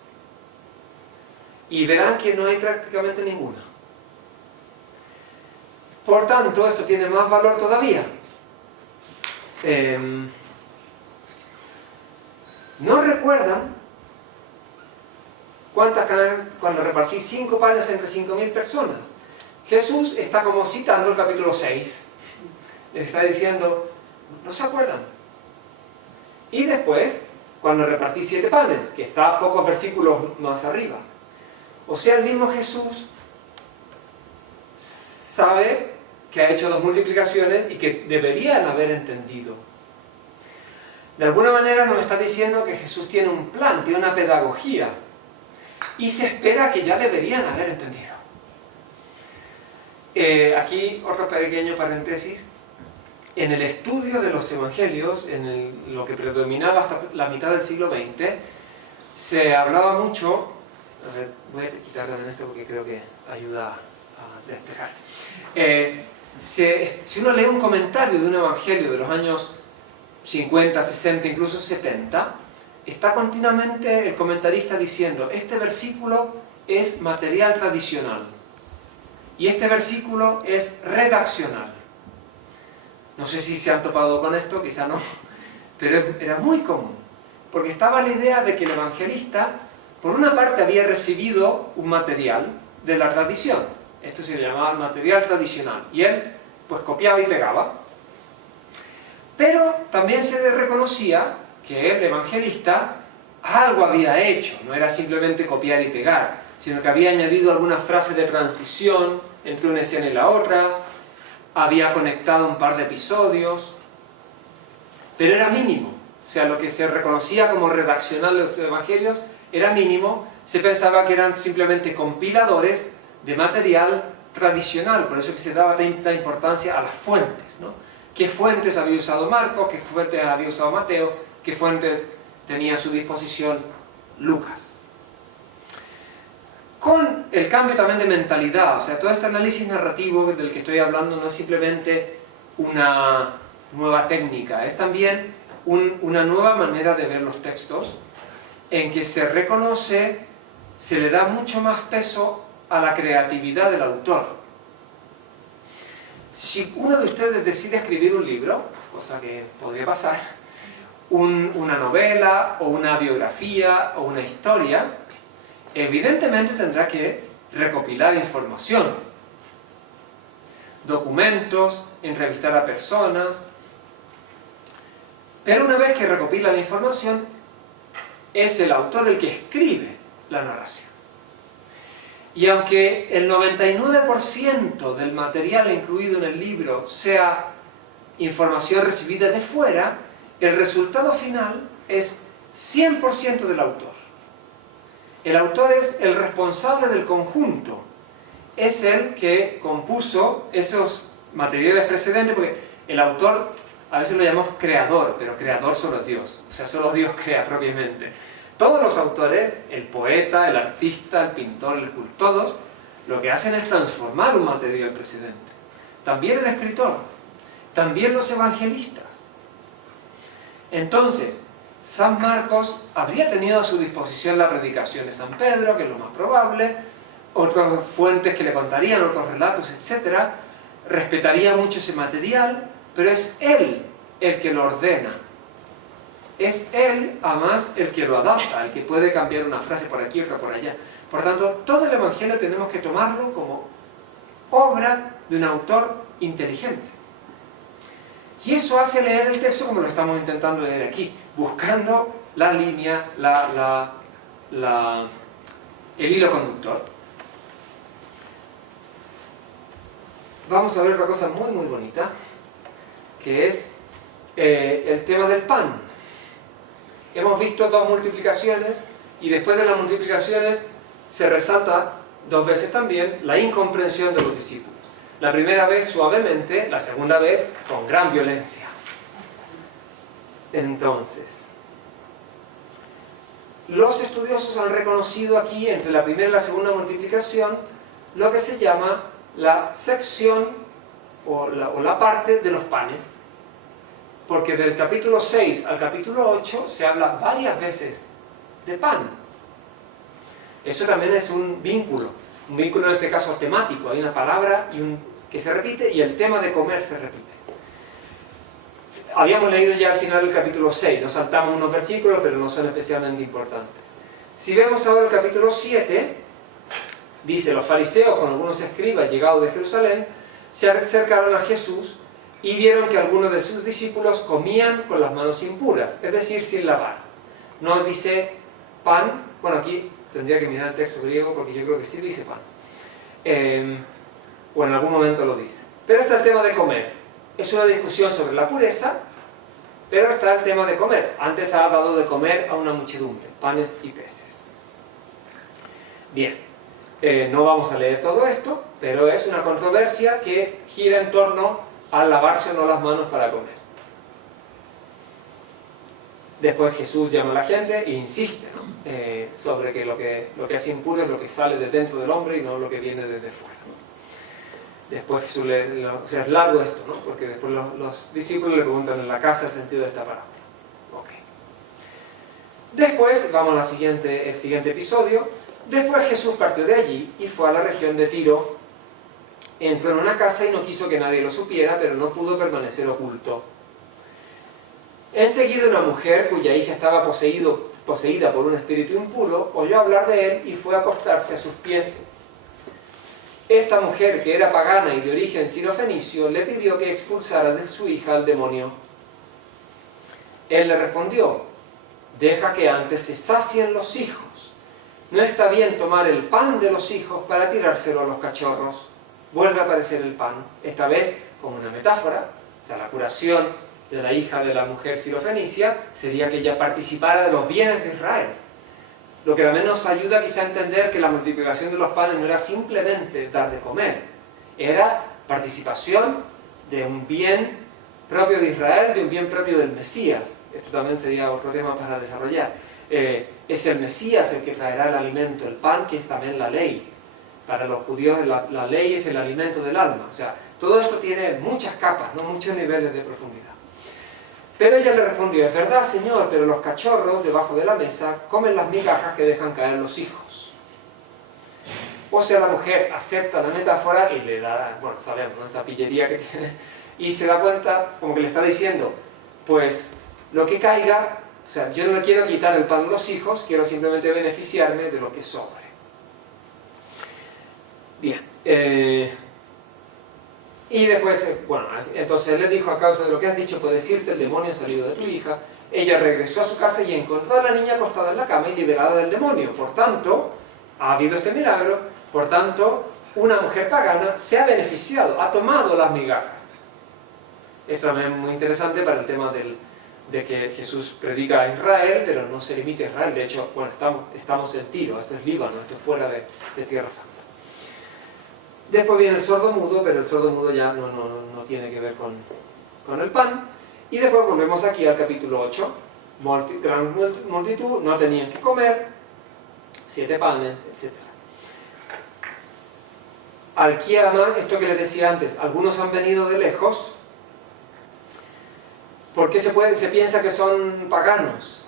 Y verán que no hay prácticamente ninguna. Por tanto, esto tiene más valor todavía. ¿No recuerdan cuántas canastas cuando repartí 5 panes entre 5.000 personas? Jesús está como citando el capítulo 6. Les está diciendo, ¿no se acuerdan? Y después, cuando repartí 7 panes, que está pocos versículos más arriba. O sea, el mismo Jesús sabe que ha hecho 2 multiplicaciones y que deberían haber entendido. De alguna manera nos está diciendo que Jesús tiene un plan, tiene una pedagogía, y se espera que ya deberían haber entendido. Aquí otro pequeño paréntesis. En el estudio de los evangelios, lo que predominaba hasta la mitad del siglo XX, se hablaba mucho, a ver, voy a quitar también esto porque creo que ayuda a despejarse. Si uno lee un comentario de un evangelio de los años 50, 60, incluso 70, está continuamente el comentarista diciendo, este versículo es material tradicional y este versículo es redaccional. No sé si se han topado con esto, quizá no, pero era muy común, porque estaba la idea de que el evangelista, por una parte, había recibido un material de la tradición. Esto se llamaba material tradicional, y él pues copiaba y pegaba. Pero también se reconocía que el evangelista algo había hecho, no era simplemente copiar y pegar, sino que había añadido algunas frases de transición entre una escena y la otra, había conectado un par de episodios, pero era mínimo. O sea, lo que se reconocía como redaccional de los evangelios era mínimo, se pensaba que eran simplemente compiladores de material tradicional, por eso que se daba tanta importancia a las fuentes, ¿no? ¿Qué fuentes había usado Marcos? ¿Qué fuentes había usado Mateo? ¿Qué fuentes tenía a su disposición Lucas? Con el cambio también de mentalidad, o sea, todo este análisis narrativo del que estoy hablando no es simplemente una nueva técnica, es también una nueva manera de ver los textos, en que se reconoce, se le da mucho más peso a la creatividad del autor. Si uno de ustedes decide escribir un libro, cosa que podría pasar, una novela o una biografía o una historia, evidentemente tendrá que recopilar información, documentos, entrevistar a personas, pero una vez que recopila la información, es el autor el que escribe la narración. Y aunque el 99% del material incluido en el libro sea información recibida de fuera, el resultado final es 100% del autor. El autor es el responsable del conjunto, es el que compuso esos materiales precedentes, porque el autor, a veces lo llamamos creador, pero creador solo es Dios, o sea, solo Dios crea propiamente. Todos los autores, el poeta, el artista, el pintor, el escultor, todos, lo que hacen es transformar un material precedente. También el escritor, también los evangelistas. Entonces, San Marcos habría tenido a su disposición la predicación de San Pedro, que es lo más probable, otras fuentes que le contarían, otros relatos, etc. Respetaría mucho ese material, pero es él el que lo ordena. Es él, además, el que lo adapta, el que puede cambiar una frase por aquí, otra por allá. Por tanto, todo el Evangelio tenemos que tomarlo como obra de un autor inteligente. Y eso hace leer el texto como lo estamos intentando leer aquí, buscando la línea, el hilo conductor. Vamos a ver otra cosa muy muy bonita, que es el tema del pan. Hemos visto 2 multiplicaciones y después de las multiplicaciones se resalta 2 veces también la incomprensión de los discípulos. La primera vez suavemente, la segunda vez con gran violencia. Entonces, los estudiosos han reconocido aquí, entre la primera y la segunda multiplicación, lo que se llama la sección o la parte de los panes. Porque del capítulo 6 al capítulo 8 se habla varias veces de pan. Eso también es un vínculo en este caso temático. Hay una palabra y que se repite y el tema de comer se repite. Habíamos leído ya al final del capítulo 6, nos saltamos unos versículos, pero no son especialmente importantes. Si vemos ahora el capítulo 7, dice, los fariseos con algunos escribas llegados de Jerusalén se acercaron a Jesús y vieron que algunos de sus discípulos comían con las manos impuras, es decir, sin lavar. No dice pan, bueno, aquí tendría que mirar el texto griego porque yo creo que sí dice pan. O en algún momento lo dice. Pero está el tema de comer. Es una discusión sobre la pureza, pero está el tema de comer. Antes ha dado de comer a una muchedumbre, panes y peces. Bien, no vamos a leer todo esto, pero es una controversia que gira en torno a lavarse o no las manos para comer. Después Jesús llama a la gente e insiste, ¿no? Sobre que lo que es impuro es lo que sale de dentro del hombre y no lo que viene desde fuera, ¿no? Después Jesús o sea, es largo esto, ¿no? Porque después los discípulos le preguntan en la casa el sentido de esta parábola. Okay. Después, vamos al siguiente episodio. Después Jesús partió de allí y fue a la región de Tiro. Entró en una casa y no quiso que nadie lo supiera, pero no pudo permanecer oculto. Enseguida una mujer cuya hija estaba poseída por un espíritu impuro, oyó hablar de él y fue a acostarse a sus pies. Esta mujer, que era pagana y de origen sirofenicio, le pidió que expulsara de su hija al demonio. Él le respondió, deja que antes se sacien los hijos. No está bien tomar el pan de los hijos para tirárselo a los cachorros. Vuelve a aparecer el pan, esta vez como una metáfora, o sea, la curación de la hija de la mujer sirofenicia sería que ella participara de los bienes de Israel. Lo que también nos ayuda quizá a entender que la multiplicación de los panes no era simplemente dar de comer, era participación de un bien propio de Israel, de un bien propio del Mesías. Esto también sería otro tema para desarrollar. Es el Mesías el que traerá el alimento, el pan, que es también la ley. Para los judíos la ley es el alimento del alma. O sea, todo esto tiene muchas capas, ¿no? Muchos niveles de profundidad. Pero ella le respondió, es verdad, Señor, pero los cachorros debajo de la mesa comen las migajas que dejan caer los hijos. O sea, la mujer acepta la metáfora y le da, bueno, sabemos, ¿no? Esta pillería que tiene, y se da cuenta, como que le está diciendo, pues, lo que caiga, o sea, yo no le quiero quitar el pan a los hijos, quiero simplemente beneficiarme de lo que sobre. Bien, y después, bueno, entonces le dijo, a causa de lo que has dicho, puedes irte, el demonio ha salido de tu hija. Ella regresó a su casa y encontró a la niña acostada en la cama y liberada del demonio. Por tanto, ha habido este milagro, por tanto, una mujer pagana se ha beneficiado, ha tomado las migajas. Esto también es muy interesante para el tema de que Jesús predica a Israel, pero no se limita a Israel. De hecho, bueno, estamos en Tiro, esto es Líbano, esto es fuera de Tierra Santa. Después viene el sordo mudo, pero el sordo mudo ya no tiene que ver con el pan. Y después volvemos aquí al capítulo 8. Gran multitud, no tenían que comer, 7 panes, etc. Aquí además, esto que les decía antes, algunos han venido de lejos. ¿Por qué se piensa que son paganos?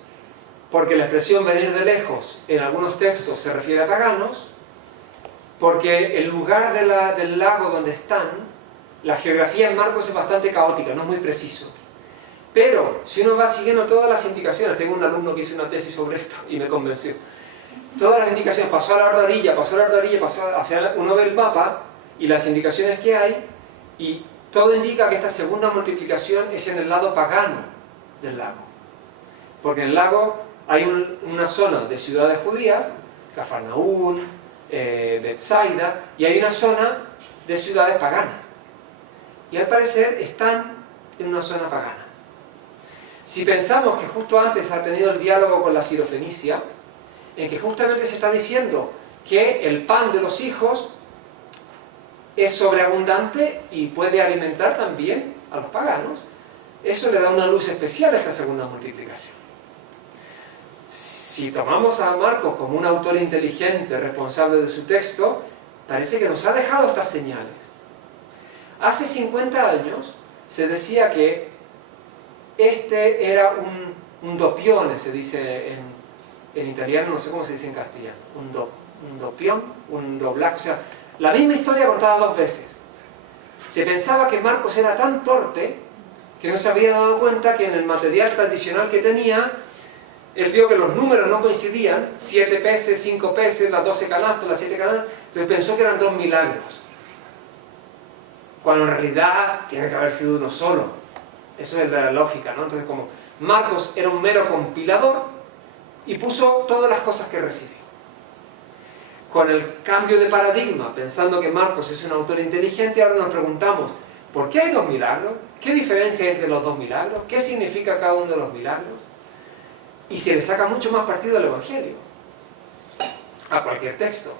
Porque la expresión venir de lejos en algunos textos se refiere a paganos, porque el lugar del lago donde están, la geografía en Marcos es bastante caótica, no es muy preciso. Pero si uno va siguiendo todas las indicaciones, tengo un alumno que hizo una tesis sobre esto y me convenció. Todas las indicaciones, pasó a la otra orilla, al final uno ve el mapa y las indicaciones que hay, y todo indica que esta segunda multiplicación es en el lado pagano del lago. Porque en el lago hay una zona de ciudades judías, Cafarnaún, Betsaida, y hay una zona de ciudades paganas. Y al parecer están en una zona pagana. Si pensamos que justo antes ha tenido el diálogo con la sirofenicia, en que justamente se está diciendo que el pan de los hijos es sobreabundante y puede alimentar también a los paganos, eso le da una luz especial a esta segunda multiplicación. Si tomamos a Marcos como un autor inteligente, responsable de su texto, parece que nos ha dejado estas señales. Hace 50 años se decía que este era un doppione, se dice en italiano, no sé cómo se dice en castellano, un doppion, un doblaje, o sea, la misma historia contada 2 veces. Se pensaba que Marcos era tan torpe que no se había dado cuenta que en el material tradicional que tenía, él vio que los números no coincidían, 7 peces, 5 peces, las 12 canastos, las 7 canastos, entonces pensó que eran 2 milagros. Cuando en realidad tiene que haber sido uno solo. Eso es la lógica, ¿no? Entonces, como Marcos era un mero compilador y puso todas las cosas que recibió. Con el cambio de paradigma, pensando que Marcos es un autor inteligente, ahora nos preguntamos, ¿por qué hay 2 milagros? ¿Qué diferencia hay entre los 2 milagros? ¿Qué significa cada uno de los milagros? Y se le saca mucho más partido al Evangelio, a cualquier texto.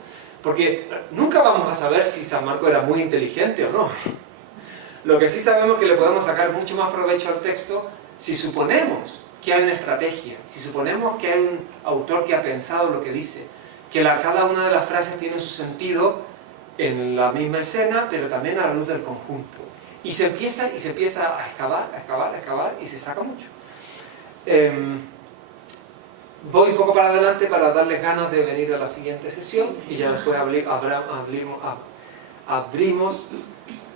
Porque nunca vamos a saber si San Marcos era muy inteligente o no. Lo que sí sabemos es que le podemos sacar mucho más provecho al texto si suponemos que hay una estrategia, si suponemos que hay un autor que ha pensado lo que dice, que cada una de las frases tiene su sentido en la misma escena, pero también a la luz del conjunto. Y se empieza a excavar, y se saca mucho. Voy un poco para adelante para darles ganas de venir a la siguiente sesión y ya después abrimos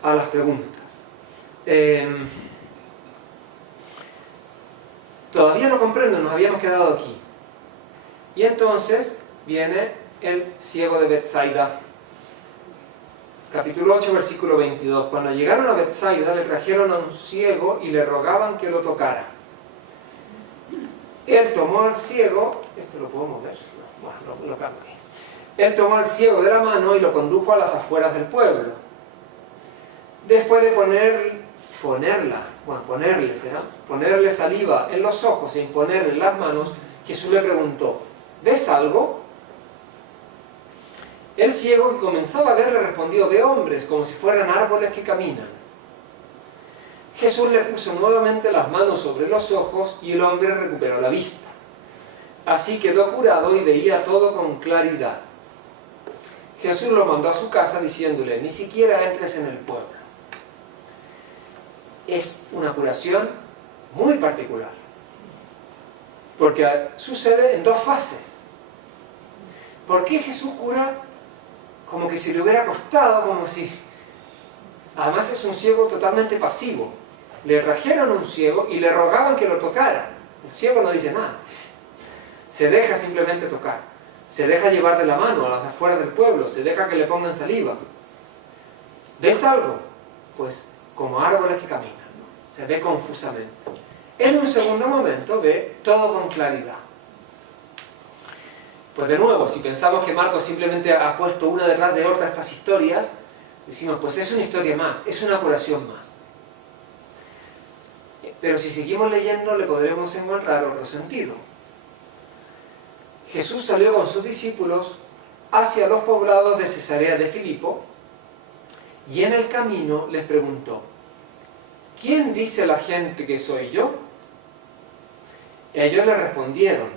a las preguntas. Todavía no comprendo, nos habíamos quedado aquí. Y entonces viene el ciego de Betsaida. Capítulo 8, versículo 22. Cuando llegaron a Betsaida, le trajeron a un ciego y le rogaban que lo tocara. Él tomó al ciego, esto lo puedo mover, bueno, lo cambio ahí. Él tomó al ciego de la mano y lo condujo a las afueras del pueblo. Después de ponerle saliva en los ojos e imponerle las manos, Jesús le preguntó, ¿ves algo? El ciego, que comenzaba a ver, le respondió, veo hombres como si fueran árboles que caminan. Jesús le puso nuevamente las manos sobre los ojos y el hombre recuperó la vista. Así quedó curado y veía todo con claridad. Jesús lo mandó a su casa diciéndole, ni siquiera entres en el pueblo. Es una curación muy particular, porque sucede en 2 fases. ¿Por qué Jesús cura como que si le hubiera costado, como si... Además es un ciego totalmente pasivo. Le trajeron un ciego y le rogaban que lo tocara. El ciego no dice nada. Se deja simplemente tocar. Se deja llevar de la mano a las afueras del pueblo. Se deja que le pongan saliva. ¿Ves algo? Pues como árboles que caminan, ¿no? Se ve confusamente. En un segundo momento ve todo con claridad. Pues de nuevo, si pensamos que Marcos simplemente ha puesto una detrás de otra estas historias, decimos, pues es una historia más, es una curación más. Pero si seguimos leyendo, le podremos encontrar otro sentido. Jesús salió con sus discípulos hacia los poblados de Cesarea de Filipo y en el camino les preguntó, ¿quién dice la gente que soy yo? Y ellos le respondieron,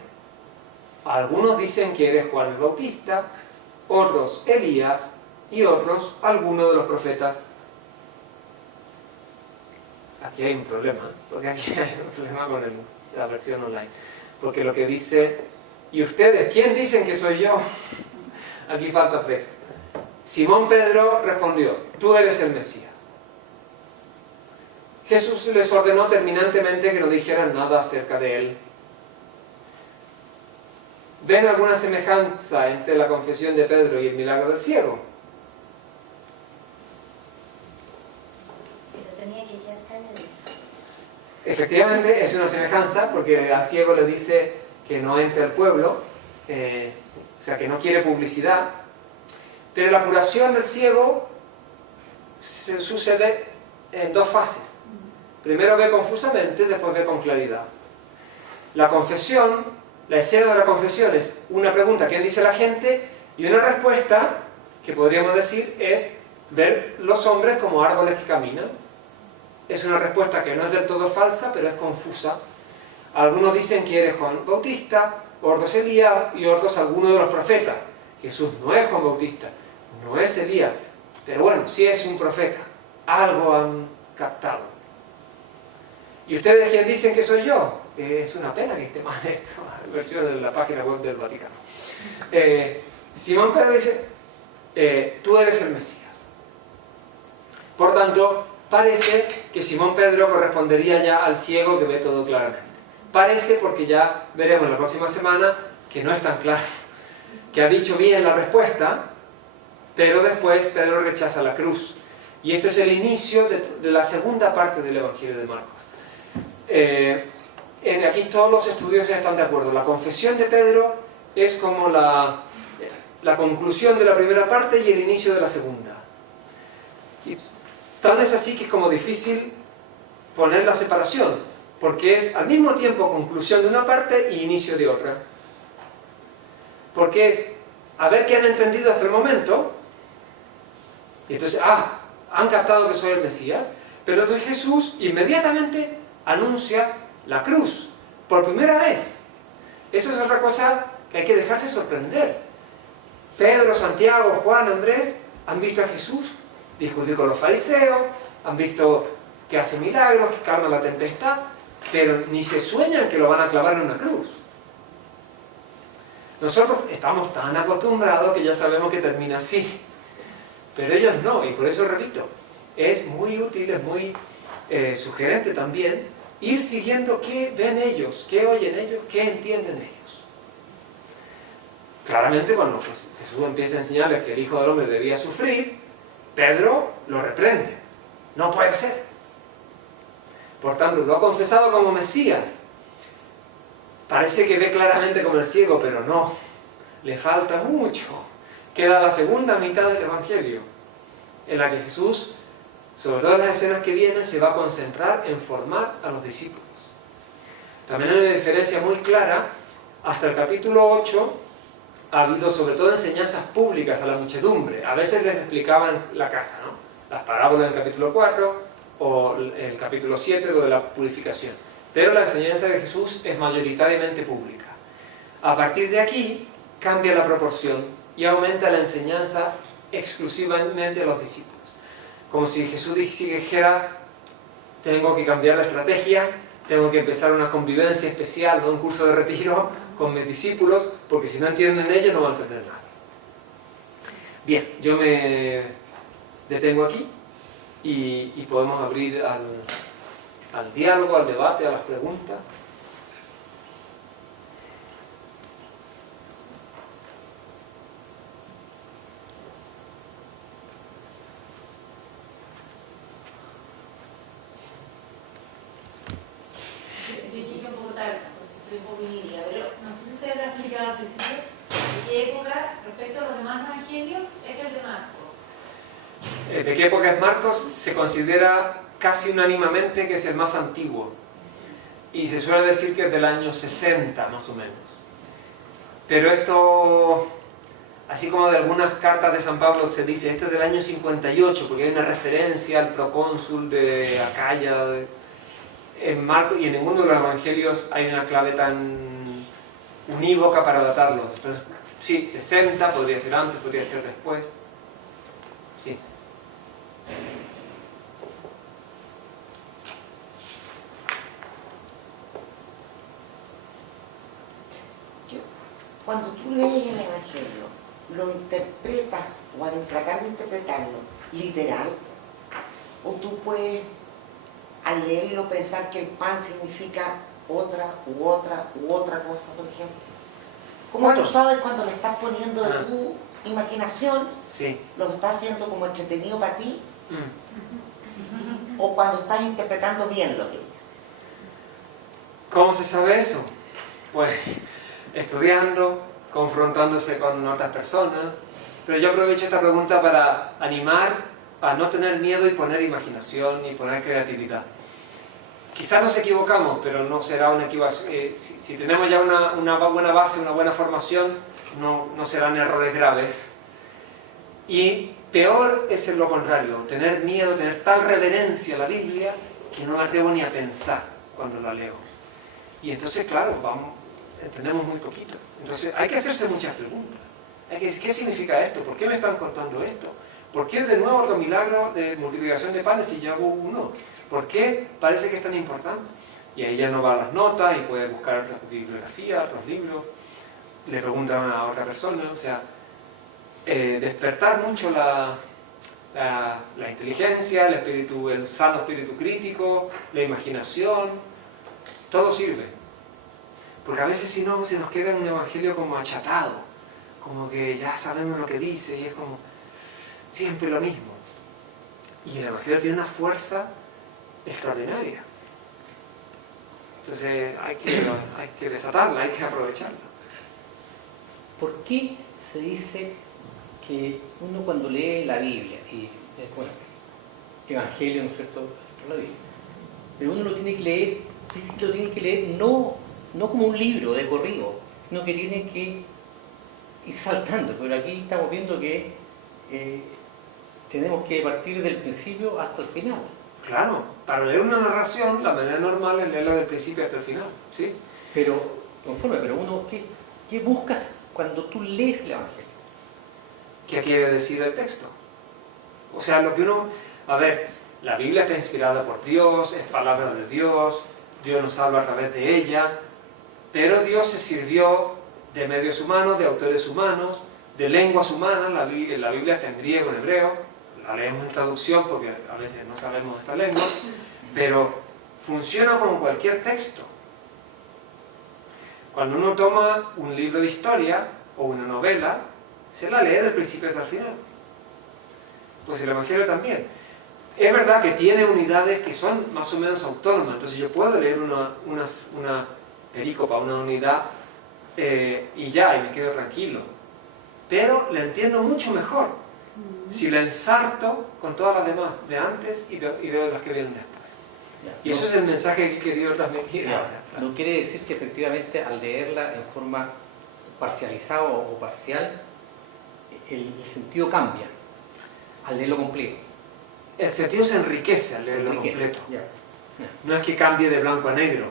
algunos dicen que eres Juan el Bautista, otros Elías y otros alguno de los profetas. Aquí hay un problema, porque aquí hay un problema con la versión online. Porque lo que dice, ¿y ustedes quién dicen que soy yo? Aquí falta texto. Simón Pedro respondió, tú eres el Mesías. Jesús les ordenó terminantemente que no dijeran nada acerca de él. ¿Ven alguna semejanza entre la confesión de Pedro y el milagro del ciego? Efectivamente es una semejanza porque al ciego le dice que no entre al pueblo, o sea que no quiere publicidad, pero la curación del ciego sucede en 2 fases. Primero ve confusamente, después ve con claridad. La confesión, la escena de la confesión es una pregunta, ¿quién dice la gente? Y una respuesta, que podríamos decir, es ver los hombres como árboles que caminan. Es una respuesta que no es del todo falsa, pero es confusa. Algunos dicen que eres Juan Bautista, otros Elías y otros algunos de los profetas. Jesús no es Juan Bautista, no es Elías, pero bueno, sí es un profeta. Algo han captado. ¿Y ustedes quién dicen que soy yo? Es una pena que esté mal esto, la versión de la página web del Vaticano. Simón Pedro dice, tú eres el Mesías. Por tanto, parece que Simón Pedro correspondería ya al ciego que ve todo claramente. Parece porque ya veremos la próxima semana que no es tan claro, que ha dicho bien la respuesta, pero después Pedro rechaza la cruz. Y esto es el inicio de la segunda parte del Evangelio de Marcos. Aquí todos los estudiosos están de acuerdo. La confesión de Pedro es como la conclusión de la primera parte y el inicio de la segunda. Y tal es así que es como difícil poner la separación, porque es al mismo tiempo conclusión de una parte y inicio de otra. Porque es a ver qué han entendido hasta el momento, y entonces, han captado que soy el Mesías, pero entonces Jesús inmediatamente anuncia la cruz, por primera vez. Eso es otra cosa que hay que dejarse sorprender. Pedro, Santiago, Juan, Andrés han visto a Jesús discutir con los fariseos, han visto que hace milagros, que calma la tempestad, pero ni se sueñan que lo van a clavar en una cruz. Nosotros estamos tan acostumbrados que ya sabemos que termina así, pero ellos no, y por eso repito, es muy útil, es muy sugerente también ir siguiendo qué ven ellos, qué oyen ellos, qué entienden ellos. Claramente cuando Jesús empieza a enseñarles que el Hijo del Hombre debía sufrir, Pedro lo reprende. No puede ser. Por tanto, lo ha confesado como Mesías. Parece que ve claramente como el ciego, pero no. Le falta mucho. Queda la segunda mitad del Evangelio, en la que Jesús, sobre todo en las escenas que vienen, se va a concentrar en formar a los discípulos. También hay una diferencia muy clara. Hasta el capítulo 8 ha habido sobre todo enseñanzas públicas a la muchedumbre. A veces les explicaban la casa, ¿no? Las parábolas del capítulo 4 o el capítulo 7, lo de la purificación. Pero la enseñanza de Jesús es mayoritariamente pública. A partir de aquí cambia la proporción y aumenta la enseñanza exclusivamente a los discípulos. Como si Jesús dijera, tengo que cambiar la estrategia, tengo que empezar una convivencia especial, ¿no? Un curso de retiro con mis discípulos, porque si no entienden ellos no van a entender nada. Bien, yo me detengo aquí y podemos abrir al diálogo, al debate, a las preguntas. Yo llegué un poco tarde, entonces estoy un poco inhibida, pero no sé si ustedes lo han explicado al principio, de qué época, respecto a los demás evangelios, es el de Marcos. ¿De qué época es Marcos? Se considera casi unánimemente que es el más antiguo. Y se suele decir que es del año 60, más o menos. Pero esto, así como de algunas cartas de San Pablo se dice, este es del año 58, porque hay una referencia al procónsul de Acaya. En Marcos y en ninguno de los evangelios hay una clave tan unívoca para datarlos. Entonces, sí, 60, podría ser antes, podría ser después. Sí. Cuando tú lees el Evangelio, ¿lo interpretas o al tratar de interpretarlo literal? ¿O tú puedes al leerlo pensar que el pan significa otra cosa, por ejemplo? ¿Cómo Bueno, tú sabes cuando le estás poniendo de tu imaginación, sí. lo estás haciendo como entretenido para ti, o cuando estás interpretando bien lo que dice? ¿Cómo se sabe eso? Pues estudiando, confrontándose con otras personas. Pero yo aprovecho esta pregunta para animar a no tener miedo y poner imaginación y poner creatividad. Quizás nos equivocamos, pero no será una equivocación. Si tenemos ya una buena base, una buena formación, no serán errores graves. Y peor es lo contrario, tener miedo, tener tal reverencia a la Biblia que no me atrevo ni a pensar cuando la leo. Y entonces, claro, entendemos muy poquito. Entonces hay que hacerse muchas preguntas. ¿Qué significa esto? ¿Por qué me están contando esto? ¿Por qué de nuevo otro milagro de multiplicación de panes si ya hubo uno? ¿Por qué parece que es tan importante? Y ahí ya no va a las notas y puede buscar bibliografía, otros libros, le preguntan a otra persona. O sea, despertar mucho la inteligencia, el sano espíritu crítico, la imaginación, todo sirve. Porque a veces si no, se nos queda un evangelio como achatado, como que ya sabemos lo que dice y es como siempre lo mismo. Y el evangelio tiene una fuerza extraordinaria. Entonces hay que desatarla, hay que aprovecharla. ¿Por qué se dice que uno cuando lee la Biblia, y bueno, Evangelio, ¿no es cierto?, la Biblia, pero uno lo tiene que leer, dice que lo tiene que leer no como un libro de corrido, sino que tiene que ir saltando, pero aquí estamos viendo que tenemos que partir del principio hasta el final. Claro, para leer una narración, la manera normal es leerla del principio hasta el final, ¿sí? Pero, conforme, pero uno, ¿qué buscas cuando tú lees el Evangelio? ¿Qué quiere decir el texto? O sea, lo que uno... A ver, la Biblia está inspirada por Dios, es palabra de Dios, Dios nos habla a través de ella, pero Dios se sirvió de medios humanos, de autores humanos, de lenguas humanas. La Biblia está en griego, en hebreo, la leemos en traducción porque a veces no sabemos esta lengua, pero funciona como cualquier texto. Cuando uno toma un libro de historia o una novela, se la lee del principio hasta el final. Pues el Evangelio también. Es verdad que tiene unidades que son más o menos autónomas, entonces yo puedo leer una perícopa, una unidad, y ya, y me quedo tranquilo. Pero la entiendo mucho mejor si la ensarto con todas las demás, de antes y de las que vienen después. Y eso es el mensaje que Dios transmitía. No quiere decir que efectivamente al leerla en forma parcializada o parcial, el sentido cambia al leerlo completo. El sentido se enriquece al leerlo completo. No es que cambie de blanco a negro,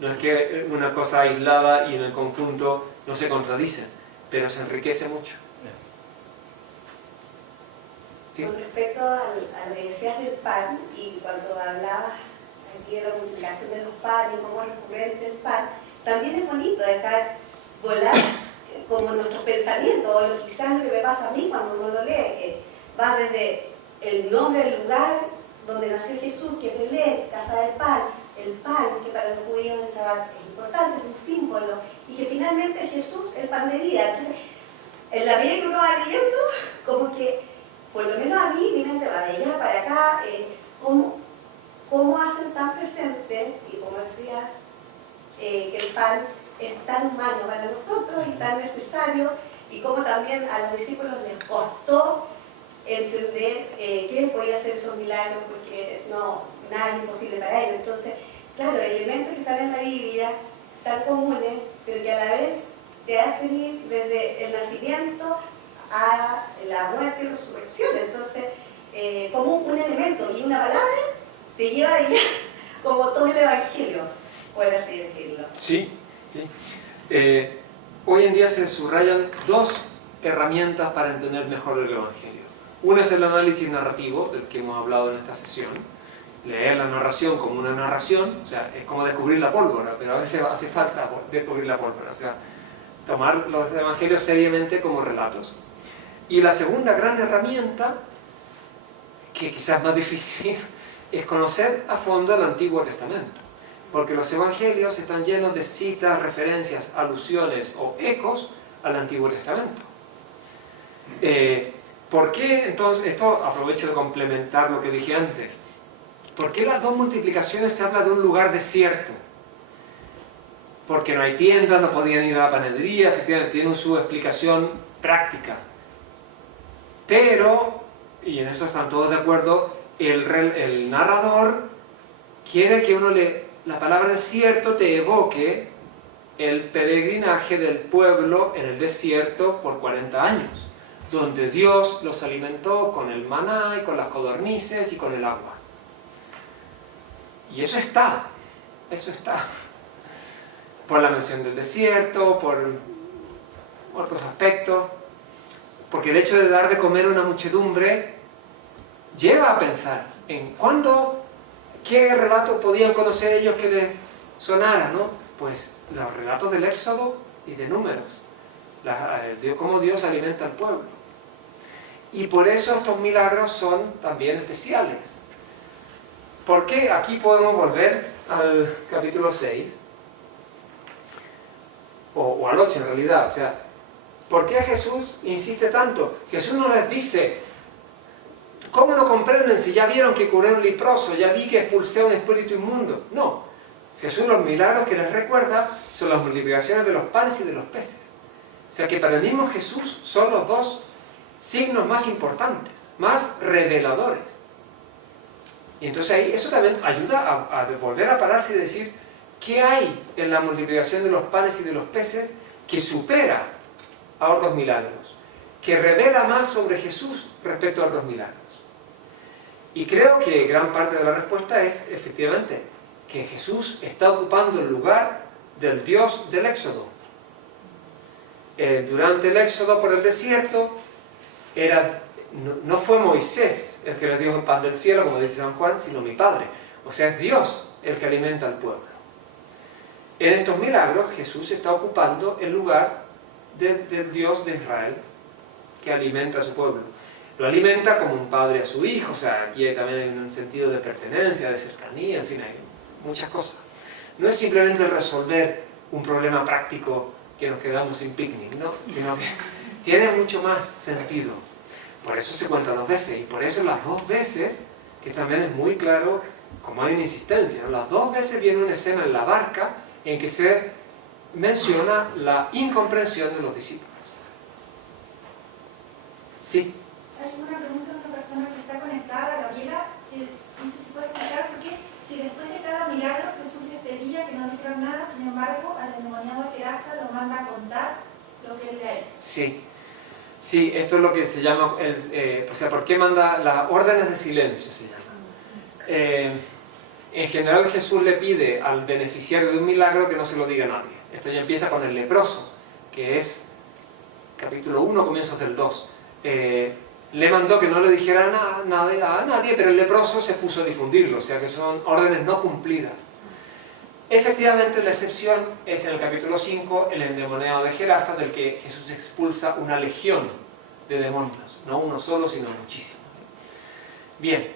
no es que una cosa aislada y en el conjunto no se contradicen, pero se enriquece mucho. ¿Sí? Con respecto a lo que decías del pan, y cuando hablabas aquí de la multiplicación de los panes y cómo es recurrente el pan, también es bonito dejar volar como nuestros pensamientos, o quizás lo que me pasa a mí cuando uno lo lee, que va desde el nombre del lugar donde nació Jesús, que es Belén, casa del pan, el pan, que para los judíos en Shabbat es importante, es un símbolo, y que finalmente Jesús, el pan de vida. Entonces, en la medida que uno va leyendo, como que por lo menos a mí, mi mente va de allá para acá, cómo hacen tan presente, y como decía, que el pan es tan humano para nosotros y tan necesario, y cómo también a los discípulos les costó entender que podía hacer esos milagros, porque nada es imposible para ellos. Entonces, claro, elementos que están en la Biblia, tan comunes, pero que a la vez te hacen ir desde el nacimiento a la muerte y resurrección. Entonces, como un elemento y una palabra te lleva de allá, como todo el Evangelio, por así decirlo. Sí, sí. Hoy en día se subrayan dos herramientas para entender mejor el Evangelio. Una es el análisis narrativo, del que hemos hablado en esta sesión. Leer la narración como una narración, o sea, es como descubrir la pólvora, pero a veces hace falta descubrir la pólvora, o sea, tomar los evangelios seriamente como relatos. Y la segunda gran herramienta, que quizás es más difícil, es conocer a fondo el Antiguo Testamento. Porque los evangelios están llenos de citas, referencias, alusiones o ecos al Antiguo Testamento. ¿Por qué entonces, esto aprovecho de complementar lo que dije antes, ¿por qué las dos multiplicaciones se habla de un lugar desierto? Porque no hay tiendas, no podían ir a la panadería, efectivamente tienen su explicación práctica. Pero, y en eso están todos de acuerdo, el narrador quiere que la palabra desierto te evoque el peregrinaje del pueblo en el desierto por 40 años, donde Dios los alimentó con el maná y con las codornices y con el agua. Y eso está, por la mención del desierto, por otros aspectos, porque el hecho de dar de comer a una muchedumbre lleva a pensar en qué relatos podían conocer ellos que les sonara, ¿no? Pues los relatos del Éxodo y de Números, cómo Dios alimenta al pueblo. Y por eso estos milagros son también especiales. ¿Por qué? Aquí podemos volver al capítulo 6, o al 8 en realidad. O sea, ¿por qué Jesús insiste tanto? Jesús no les dice, ¿cómo no comprenden si ya vieron que curé a un leproso, ya vi que expulsé a un espíritu inmundo? No. Jesús los milagros que les recuerda son las multiplicaciones de los panes y de los peces. O sea que para el mismo Jesús son los dos signos más importantes, más reveladores. Y entonces ahí eso también ayuda a volver a pararse y decir, ¿qué hay en la multiplicación de los panes y de los peces que supera a otros milagros? Que revela más sobre Jesús respecto a otros milagros. Y creo que gran parte de la respuesta es, efectivamente, que Jesús está ocupando el lugar del Dios del Éxodo. Durante el Éxodo por el desierto, no fue Moisés el que les dio el pan del cielo, como dice San Juan, sino mi Padre. O sea, es Dios el que alimenta al pueblo. En estos milagros, Jesús está ocupando el lugar del Dios de Israel, que alimenta a su pueblo. Lo alimenta como un padre a su hijo, o sea, aquí también hay un sentido de pertenencia, de cercanía, en fin, hay muchas cosas. No es simplemente resolver un problema práctico que nos quedamos sin picnic, ¿no? Sino que tiene mucho más sentido. Por eso se cuenta 2 veces, y por eso las 2 veces, que también es muy claro, como hay una insistencia, ¿no? Las 2 veces viene una escena en la barca en que se menciona la incomprensión de los discípulos. Sí. Hay una pregunta de una persona que está conectada, Gabriela, que dice si puede explicar por qué, si después de cada milagro Jesús les pedía que no dijeran nada, sin embargo, al endemoniado Gerasa lo manda a contar lo que él le ha hecho. Sí, esto es lo que se llama, o sea, ¿por qué manda las órdenes de silencio? Se llama. En general Jesús le pide al beneficiario de un milagro que no se lo diga a nadie. Esto ya empieza con el leproso, que es capítulo 1, comienzos del 2. Le mandó que no le dijera nada a nadie, pero el leproso se puso a difundirlo, o sea que son órdenes no cumplidas. Efectivamente, la excepción es en el capítulo 5, el endemoniado de Gerasa, del que Jesús expulsa una legión de demonios, no uno solo, sino muchísimos. Bien,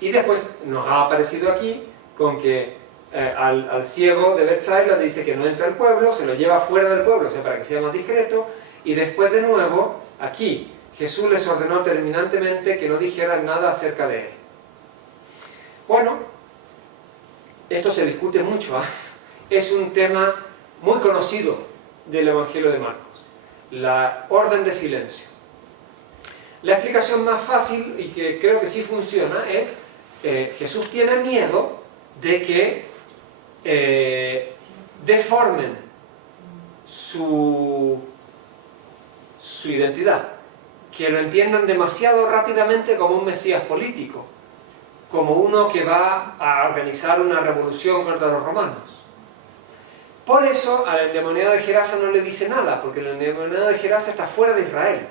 y después nos ha aparecido aquí con que al ciego de Betsaida le dice que no entra al pueblo, se lo lleva fuera del pueblo, o sea, para que sea más discreto, y después de nuevo, aquí, Jesús les ordenó terminantemente que no dijeran nada acerca de él. Bueno, esto se discute mucho, ¿eh? Es un tema muy conocido del Evangelio de Marcos, la orden de silencio. La explicación más fácil, y que creo que sí funciona, es Jesús tiene miedo de que deformen su identidad, que lo entiendan demasiado rápidamente como un mesías político, como uno que va a organizar una revolución contra los romanos. Por eso al endemoniado de Gerasa no le dice nada, porque el endemoniado de Gerasa está fuera de Israel.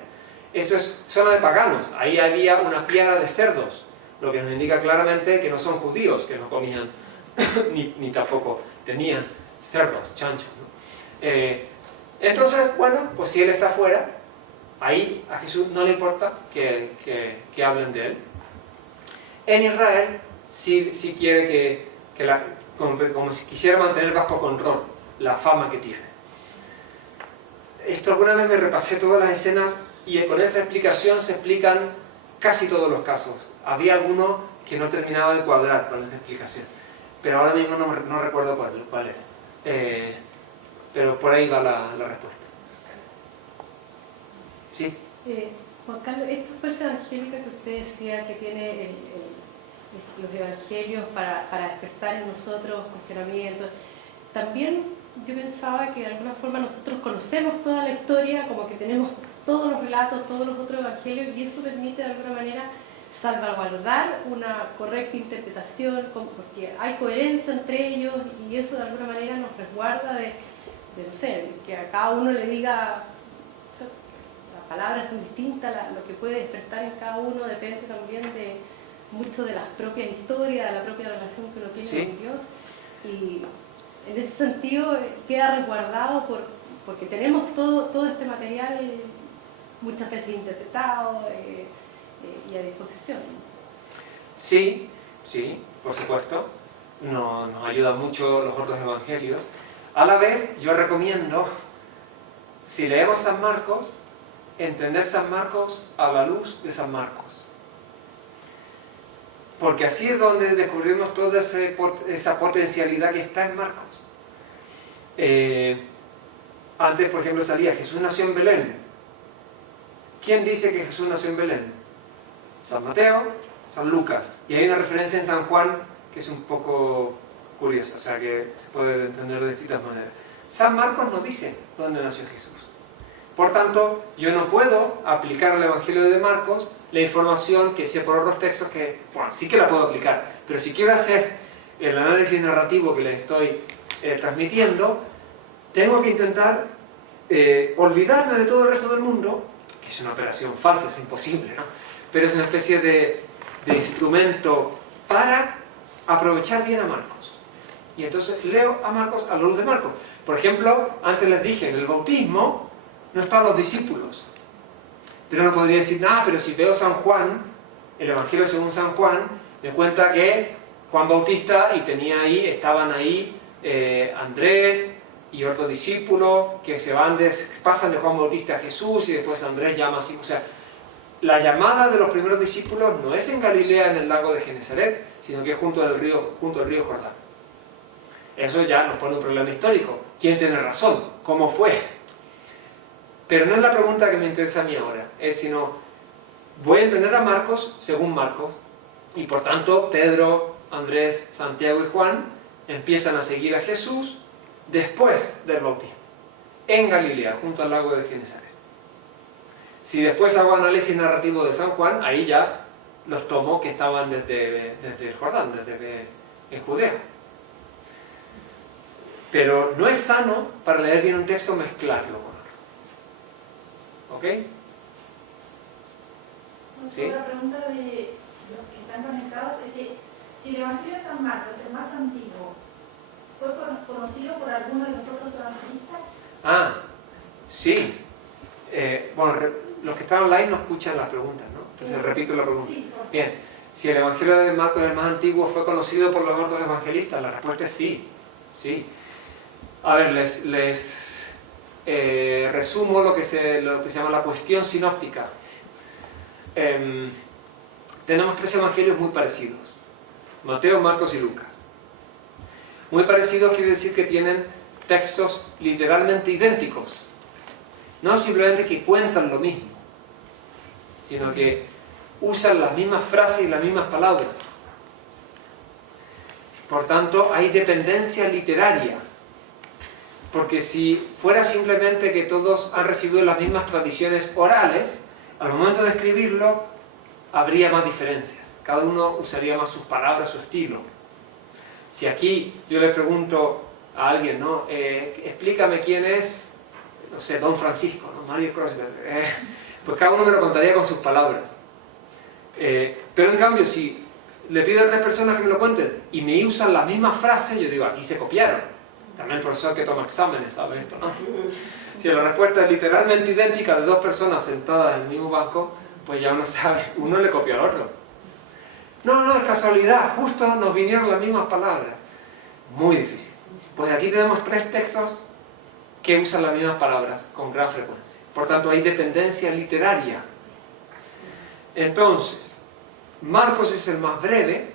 Esto es zona de paganos, ahí había una piara de cerdos, lo que nos indica claramente que no son judíos que no comían, ni tampoco tenían cerdos, chanchos, ¿no? Entonces, bueno, pues si él está fuera, ahí a Jesús no le importa que hablen de él. En Israel sí quiere como si quisiera mantener bajo control la fama que tiene. Esto alguna vez me repasé todas las escenas y con esta explicación se explican casi todos los casos. Había alguno que no terminaba de cuadrar con esta explicación, pero ahora mismo no recuerdo cuál era. Pero por ahí va la respuesta. ¿Sí? Juan Carlos, esta fuerza evangélica que usted decía que tiene los evangelios para despertar en nosotros cuestionamientos, también yo pensaba que de alguna forma nosotros conocemos toda la historia, como que tenemos todos los relatos, todos los otros evangelios, y eso permite de alguna manera salvaguardar una correcta interpretación, porque hay coherencia entre ellos, y eso de alguna manera nos resguarda de no sé, que a cada uno le diga, o sea, las palabras son distintas, lo que puede despertar en cada uno depende también de mucho de las propias historias, de la propia relación que uno tiene con Dios, y en ese sentido queda resguardado porque tenemos todo este material muchas veces interpretado y a disposición. Sí, sí, por supuesto. Nos ayudan mucho los otros evangelios. A la vez, yo recomiendo, si leemos San Marcos, entender San Marcos a la luz de San Marcos. Porque así es donde descubrimos toda esa potencialidad que está en Marcos. Antes, por ejemplo, salía Jesús nació en Belén. ¿Quién dice que Jesús nació en Belén? San Mateo, San Lucas. Y hay una referencia en San Juan que es un poco curiosa, o sea que se puede entender de distintas maneras. San Marcos no dice dónde nació Jesús. Por tanto, yo no puedo aplicar al Evangelio de Marcos la información que sé por otros textos que, bueno, sí que la puedo aplicar, pero si quiero hacer el análisis narrativo que les estoy transmitiendo, tengo que intentar olvidarme de todo el resto del mundo, que es una operación falsa, es imposible, ¿no? Pero es una especie de instrumento para aprovechar bien a Marcos. Y entonces leo a Marcos a la luz de Marcos. Por ejemplo, antes les dije, en el bautismo no estaban los discípulos. Pero no podría decir, nada, pero si veo San Juan, el Evangelio según San Juan, me cuenta que Juan Bautista estaban ahí Andrés y otro discípulo que pasan de Juan Bautista a Jesús y después Andrés llama así. O sea, la llamada de los primeros discípulos no es en Galilea, en el lago de Genesaret, sino que es junto al río Jordán. Eso ya nos pone un problema histórico. ¿Quién tiene razón? ¿Cómo fue? Pero no es la pregunta que me interesa a mí ahora. Es sino, voy a entender a Marcos según Marcos, y por tanto Pedro, Andrés, Santiago y Juan empiezan a seguir a Jesús después del bautismo, en Galilea, junto al lago de Genesaret. Si después hago análisis narrativo de San Juan, ahí ya los tomo que estaban desde el Jordán, en Judea. Pero no es sano para leer bien un texto mezclarlo con otro. ¿Ok? ¿Sí? Otra pregunta de los que están conectados es que si el Evangelio de San Marcos, el más antiguo, ¿fue conocido por alguno de los otros evangelistas? Ah, sí. Bueno, los que están online no escuchan las preguntas, ¿no? Entonces repito la pregunta. Sí, por favor. Bien, si el Evangelio de Marcos, el más antiguo, fue conocido por los otros evangelistas, la respuesta es sí. Sí. A ver, les resumo lo que se llama la cuestión sinóptica. Tenemos 3 evangelios muy parecidos: Mateo, Marcos y Lucas. Muy parecidos quiere decir que tienen textos literalmente idénticos. No simplemente que cuentan lo mismo, sino que usan las mismas frases y las mismas palabras. Por tanto, hay dependencia literaria. Porque si fuera simplemente que todos han recibido las mismas tradiciones orales, al momento de escribirlo habría más diferencias. Cada uno usaría más sus palabras, su estilo. Si aquí yo le pregunto a alguien, ¿no? Explícame quién es, no sé, Don Francisco, ¿no? Mario Kreuzberg. Pues cada uno me lo contaría con sus palabras. Pero en cambio, si le pido a 3 personas que me lo cuenten y me usan las mismas frases, yo digo, aquí se copiaron. También el profesor que toma exámenes sabe esto, ¿no? Si la respuesta es literalmente idéntica de 2 personas sentadas en el mismo banco, pues ya uno sabe, uno le copia al otro. No, es casualidad, justo nos vinieron las mismas palabras. Muy difícil. Pues aquí tenemos 3 textos que usan las mismas palabras con gran frecuencia. Por tanto, hay dependencia literaria. Entonces, Marcos es el más breve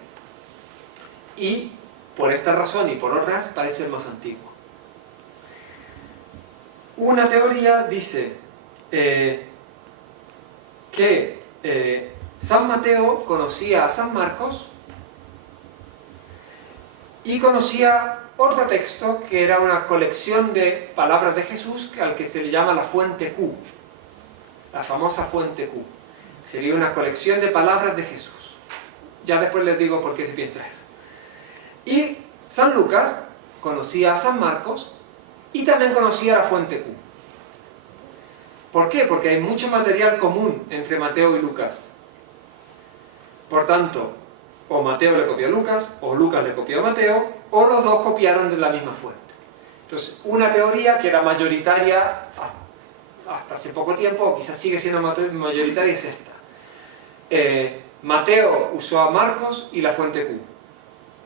y por esta razón y por otras parece el más antiguo. Una teoría dice que San Mateo conocía a San Marcos y conocía otro texto que era una colección de palabras de Jesús al que se le llama la fuente Q, la famosa fuente Q. Sería una colección de palabras de Jesús. Ya después les digo por qué se piensa eso. Y San Lucas conocía a San Marcos y también conocía la fuente Q. ¿Por qué? Porque hay mucho material común entre Mateo y Lucas. Por tanto, o Mateo le copió a Lucas, o Lucas le copió a Mateo, o los dos copiaron de la misma fuente. Entonces, una teoría que era mayoritaria hasta hace poco tiempo, o quizás sigue siendo mayoritaria, es esta. Mateo usó a Marcos y la fuente Q.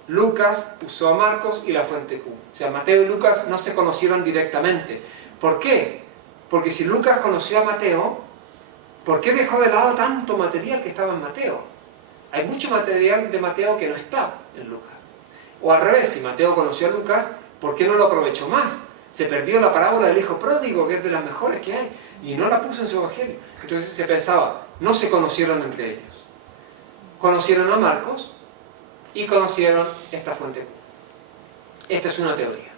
Lucas usó a Marcos y la fuente Q. O sea, Mateo y Lucas no se conocieron directamente. ¿Por qué? Porque si Lucas conoció a Mateo, ¿por qué dejó de lado tanto material que estaba en Mateo? Hay mucho material de Mateo que no está en Lucas. O al revés, si Mateo conoció a Lucas, ¿por qué no lo aprovechó más? Se perdió la parábola del hijo pródigo, que es de las mejores que hay, y no la puso en su evangelio. Entonces se pensaba, no se conocieron entre ellos. Conocieron a Marcos y conocieron esta fuente. Esta es una teoría,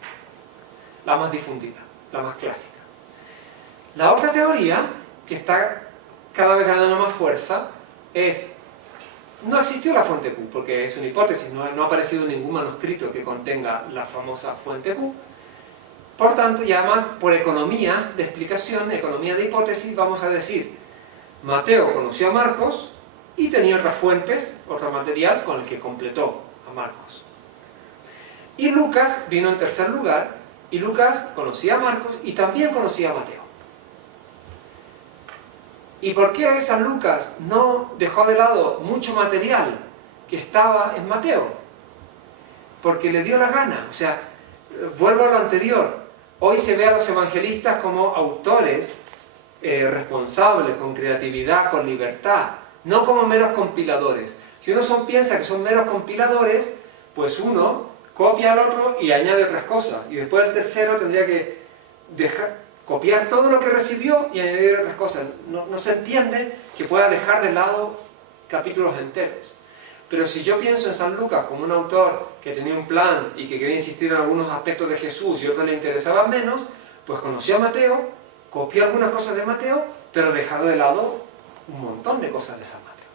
la más difundida, la más clásica. La otra teoría, que está cada vez ganando más fuerza, es: no existió la fuente Q, porque es una hipótesis, no ha aparecido ningún manuscrito que contenga la famosa fuente Q. Por tanto, y además por economía de explicación, economía de hipótesis, vamos a decir, Mateo conoció a Marcos y tenía otras fuentes, otro material con el que completó a Marcos. Y Lucas vino en tercer lugar, y Lucas conocía a Marcos y también conocía a Mateo. ¿Y por qué San Lucas no dejó de lado mucho material que estaba en Mateo? Porque le dio la gana. O sea, vuelvo a lo anterior. Hoy se ve a los evangelistas como autores responsables, con creatividad, con libertad, no como meros compiladores. Si uno piensa que son meros compiladores, pues uno copia al otro y añade otras cosas. Y después el tercero tendría que copiar todo lo que recibió y añadir otras cosas. No se entiende que pueda dejar de lado capítulos enteros. Pero si yo pienso en San Lucas como un autor que tenía un plan y que quería insistir en algunos aspectos de Jesús y otros le interesaban menos, pues conoció a Mateo, copió algunas cosas de Mateo, pero dejó de lado un montón de cosas de San Mateo.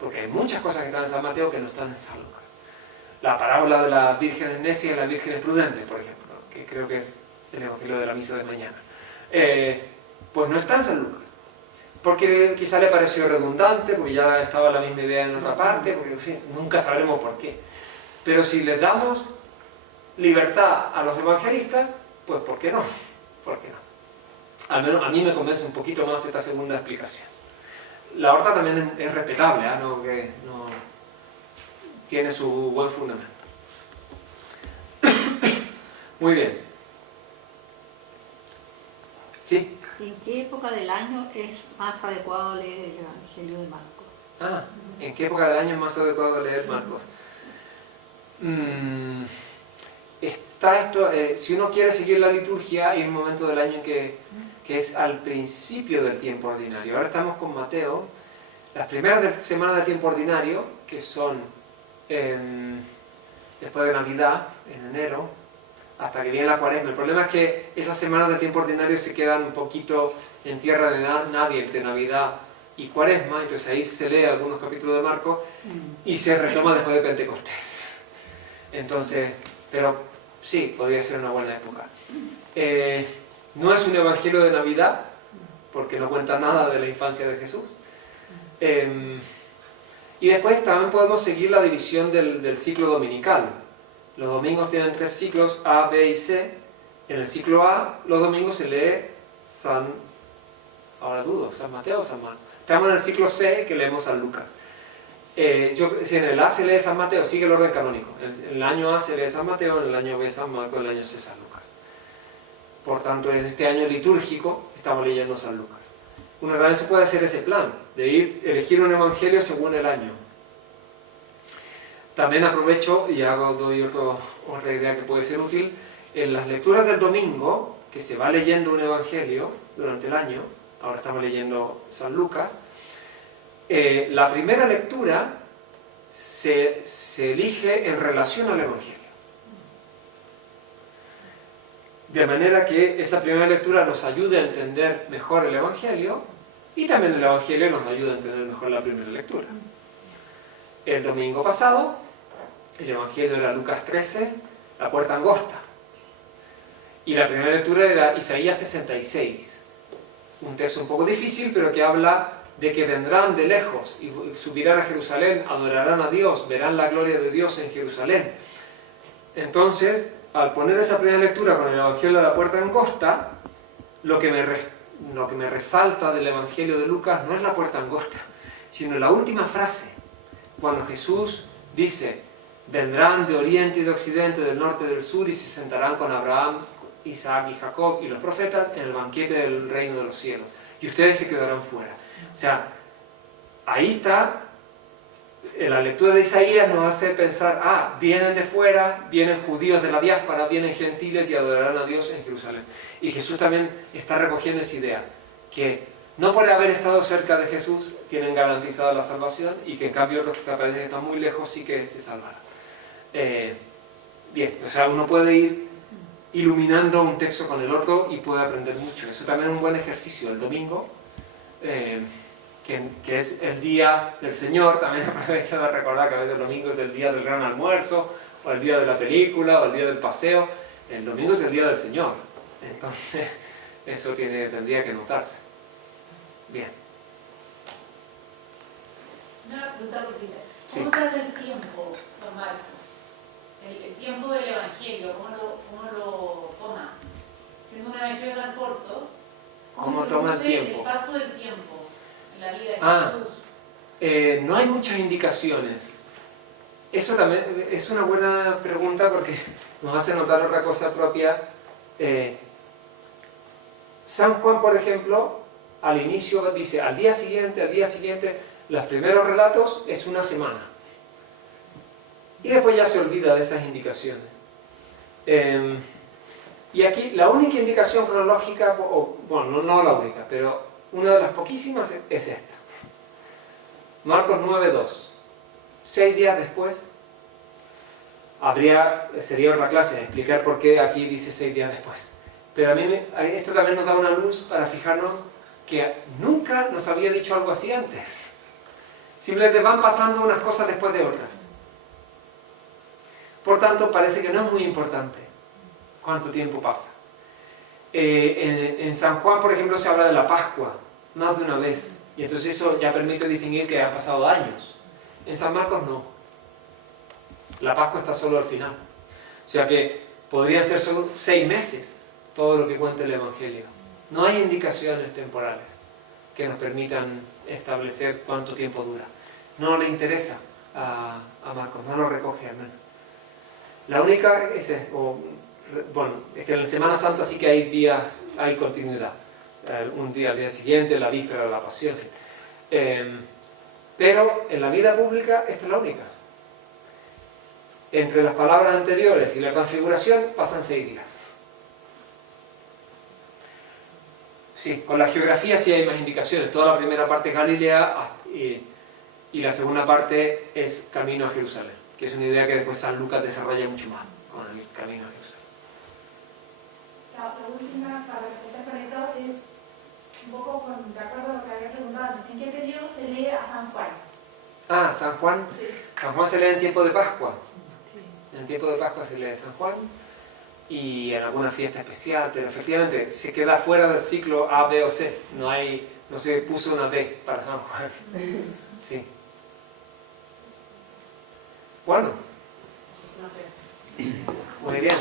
Porque hay muchas cosas que están en San Mateo que no están en San Lucas. La parábola de las vírgenes necias y las vírgenes prudentes, por ejemplo, que creo que es el evangelio de la misa de mañana, pues no está en San Lucas. Porque quizá le pareció redundante, porque ya estaba la misma idea en otra parte, porque en fin, nunca sabremos por qué. Pero si les damos libertad a los evangelistas, pues ¿por qué no? ¿Por qué no? Al menos a mí me convence un poquito más esta segunda explicación. La otra también es respetable, ¿eh? No tiene su buen fundamento. Muy bien. ¿Sí? ¿En qué época del año es más adecuado leer el Evangelio de Marcos? ¿En qué época del año es más adecuado leer Marcos? Está esto, si uno quiere seguir la liturgia, hay un momento del año que es al principio del tiempo ordinario. Ahora estamos con Mateo. Las primeras semanas del tiempo ordinario, que son después de Navidad, en enero, hasta que viene la Cuaresma. El problema es que esas semanas del tiempo ordinario se quedan un poquito en tierra de nadie entre Navidad y Cuaresma, entonces ahí se lee algunos capítulos de Marcos y se retoma después de Pentecostés. Entonces, pero sí, podría ser una buena época. No es un evangelio de Navidad, porque no cuenta nada de la infancia de Jesús. Y después también podemos seguir la división del ciclo dominical. Los domingos tienen 3 ciclos, A, B y C. En el ciclo A, los domingos se lee San Mateo o San Marcos. Estamos en el ciclo C, que leemos San Lucas. Si en el A se lee San Mateo, sigue el orden canónico. En el año A se lee San Mateo, en el año B San Marcos, en el año C San Lucas. Por tanto, en este año litúrgico estamos leyendo San Lucas. Uno realmente se puede hacer ese plan, de elegir un evangelio según el año. También aprovecho y doy otra idea que puede ser útil. En las lecturas del domingo, que se va leyendo un evangelio durante el año, ahora estamos leyendo San Lucas, la primera lectura se elige en relación al evangelio. De manera que esa primera lectura nos ayude a entender mejor el evangelio y también el evangelio nos ayuda a entender mejor la primera lectura. El domingo pasado, el evangelio era Lucas 13, la puerta angosta. Y la primera lectura era Isaías 66. Un texto un poco difícil, pero que habla de que vendrán de lejos y subirán a Jerusalén, adorarán a Dios, verán la gloria de Dios en Jerusalén. Entonces, al poner esa primera lectura con el evangelio de la puerta angosta, lo que lo que me resalta del Evangelio de Lucas no es la puerta angosta, sino la última frase, cuando Jesús dice: vendrán de oriente y de occidente, del norte y del sur, y se sentarán con Abraham, Isaac y Jacob y los profetas en el banquete del reino de los cielos, y ustedes se quedarán fuera. O sea, ahí está. En la lectura de Isaías nos hace pensar, vienen de fuera, vienen judíos de la diáspora, vienen gentiles y adorarán a Dios en Jerusalén. Y Jesús también está recogiendo esa idea, que no por haber estado cerca de Jesús tienen garantizada la salvación, y que en cambio otros que parecen que están muy lejos sí que se salvarán. Bien, o sea, uno puede ir iluminando un texto con el otro y puede aprender mucho. Eso también es un buen ejercicio. El domingo, que es el día del Señor, también aprovecho de recordar que a veces el domingo es el día del gran almuerzo, o el día de la película, o el día del paseo. El domingo es el día del Señor. Entonces, eso tendría que notarse. Bien. Una pregunta cortita. Sí. ¿Cómo trata el tiempo San Marcos? El tiempo del Evangelio, ¿cómo lo toma? Siendo un Evangelio tan corto, ¿Cómo toma el tiempo? El paso del tiempo en la vida de Jesús. No hay muchas indicaciones. Eso también es una buena pregunta, porque nos hace notar otra cosa propia. San Juan, por ejemplo, al inicio dice al día siguiente, los primeros relatos es una semana. Y después ya se olvida de esas indicaciones. Y aquí la única indicación cronológica, bueno, no la única, pero una de las poquísimas es esta. Marcos 9:2. 6 días después, sería otra clase explicar por qué aquí dice 6 días después. Pero a mí esto también nos da una luz para fijarnos que nunca nos había dicho algo así antes. Simplemente van pasando unas cosas después de otras. Por tanto, parece que no es muy importante cuánto tiempo pasa. En San Juan, por ejemplo, se habla de la Pascua más de una vez, y entonces eso ya permite distinguir que han pasado años. En San Marcos no. La Pascua está solo al final. O sea que podría ser solo 6 meses todo lo que cuenta el Evangelio. No hay indicaciones temporales que nos permitan establecer cuánto tiempo dura. No le interesa a Marcos, no lo recoge al menos. La única es que en la Semana Santa sí que hay días, hay continuidad. Un día al día siguiente, la víspera de la Pasión. Pero en la vida pública esta es la única. Entre las palabras anteriores y la transfiguración pasan 6 días. Sí, con la geografía sí hay más indicaciones. Toda la primera parte es Galilea y la segunda parte es camino a Jerusalén, que es una idea que después San Lucas desarrolla mucho más con el camino a Jerusalén. La última, para estar conectado, es un poco de acuerdo a lo que había preguntado antes. ¿En qué periodo se lee a San Juan? San Juan. Sí. San Juan se lee en tiempo de Pascua. Sí. En tiempo de Pascua se lee San Juan y en alguna fiesta especial, pero efectivamente se queda fuera del ciclo A, B o C. No se puso una D para San Juan. Sí. Bueno. Muchísimas gracias. Muy bien.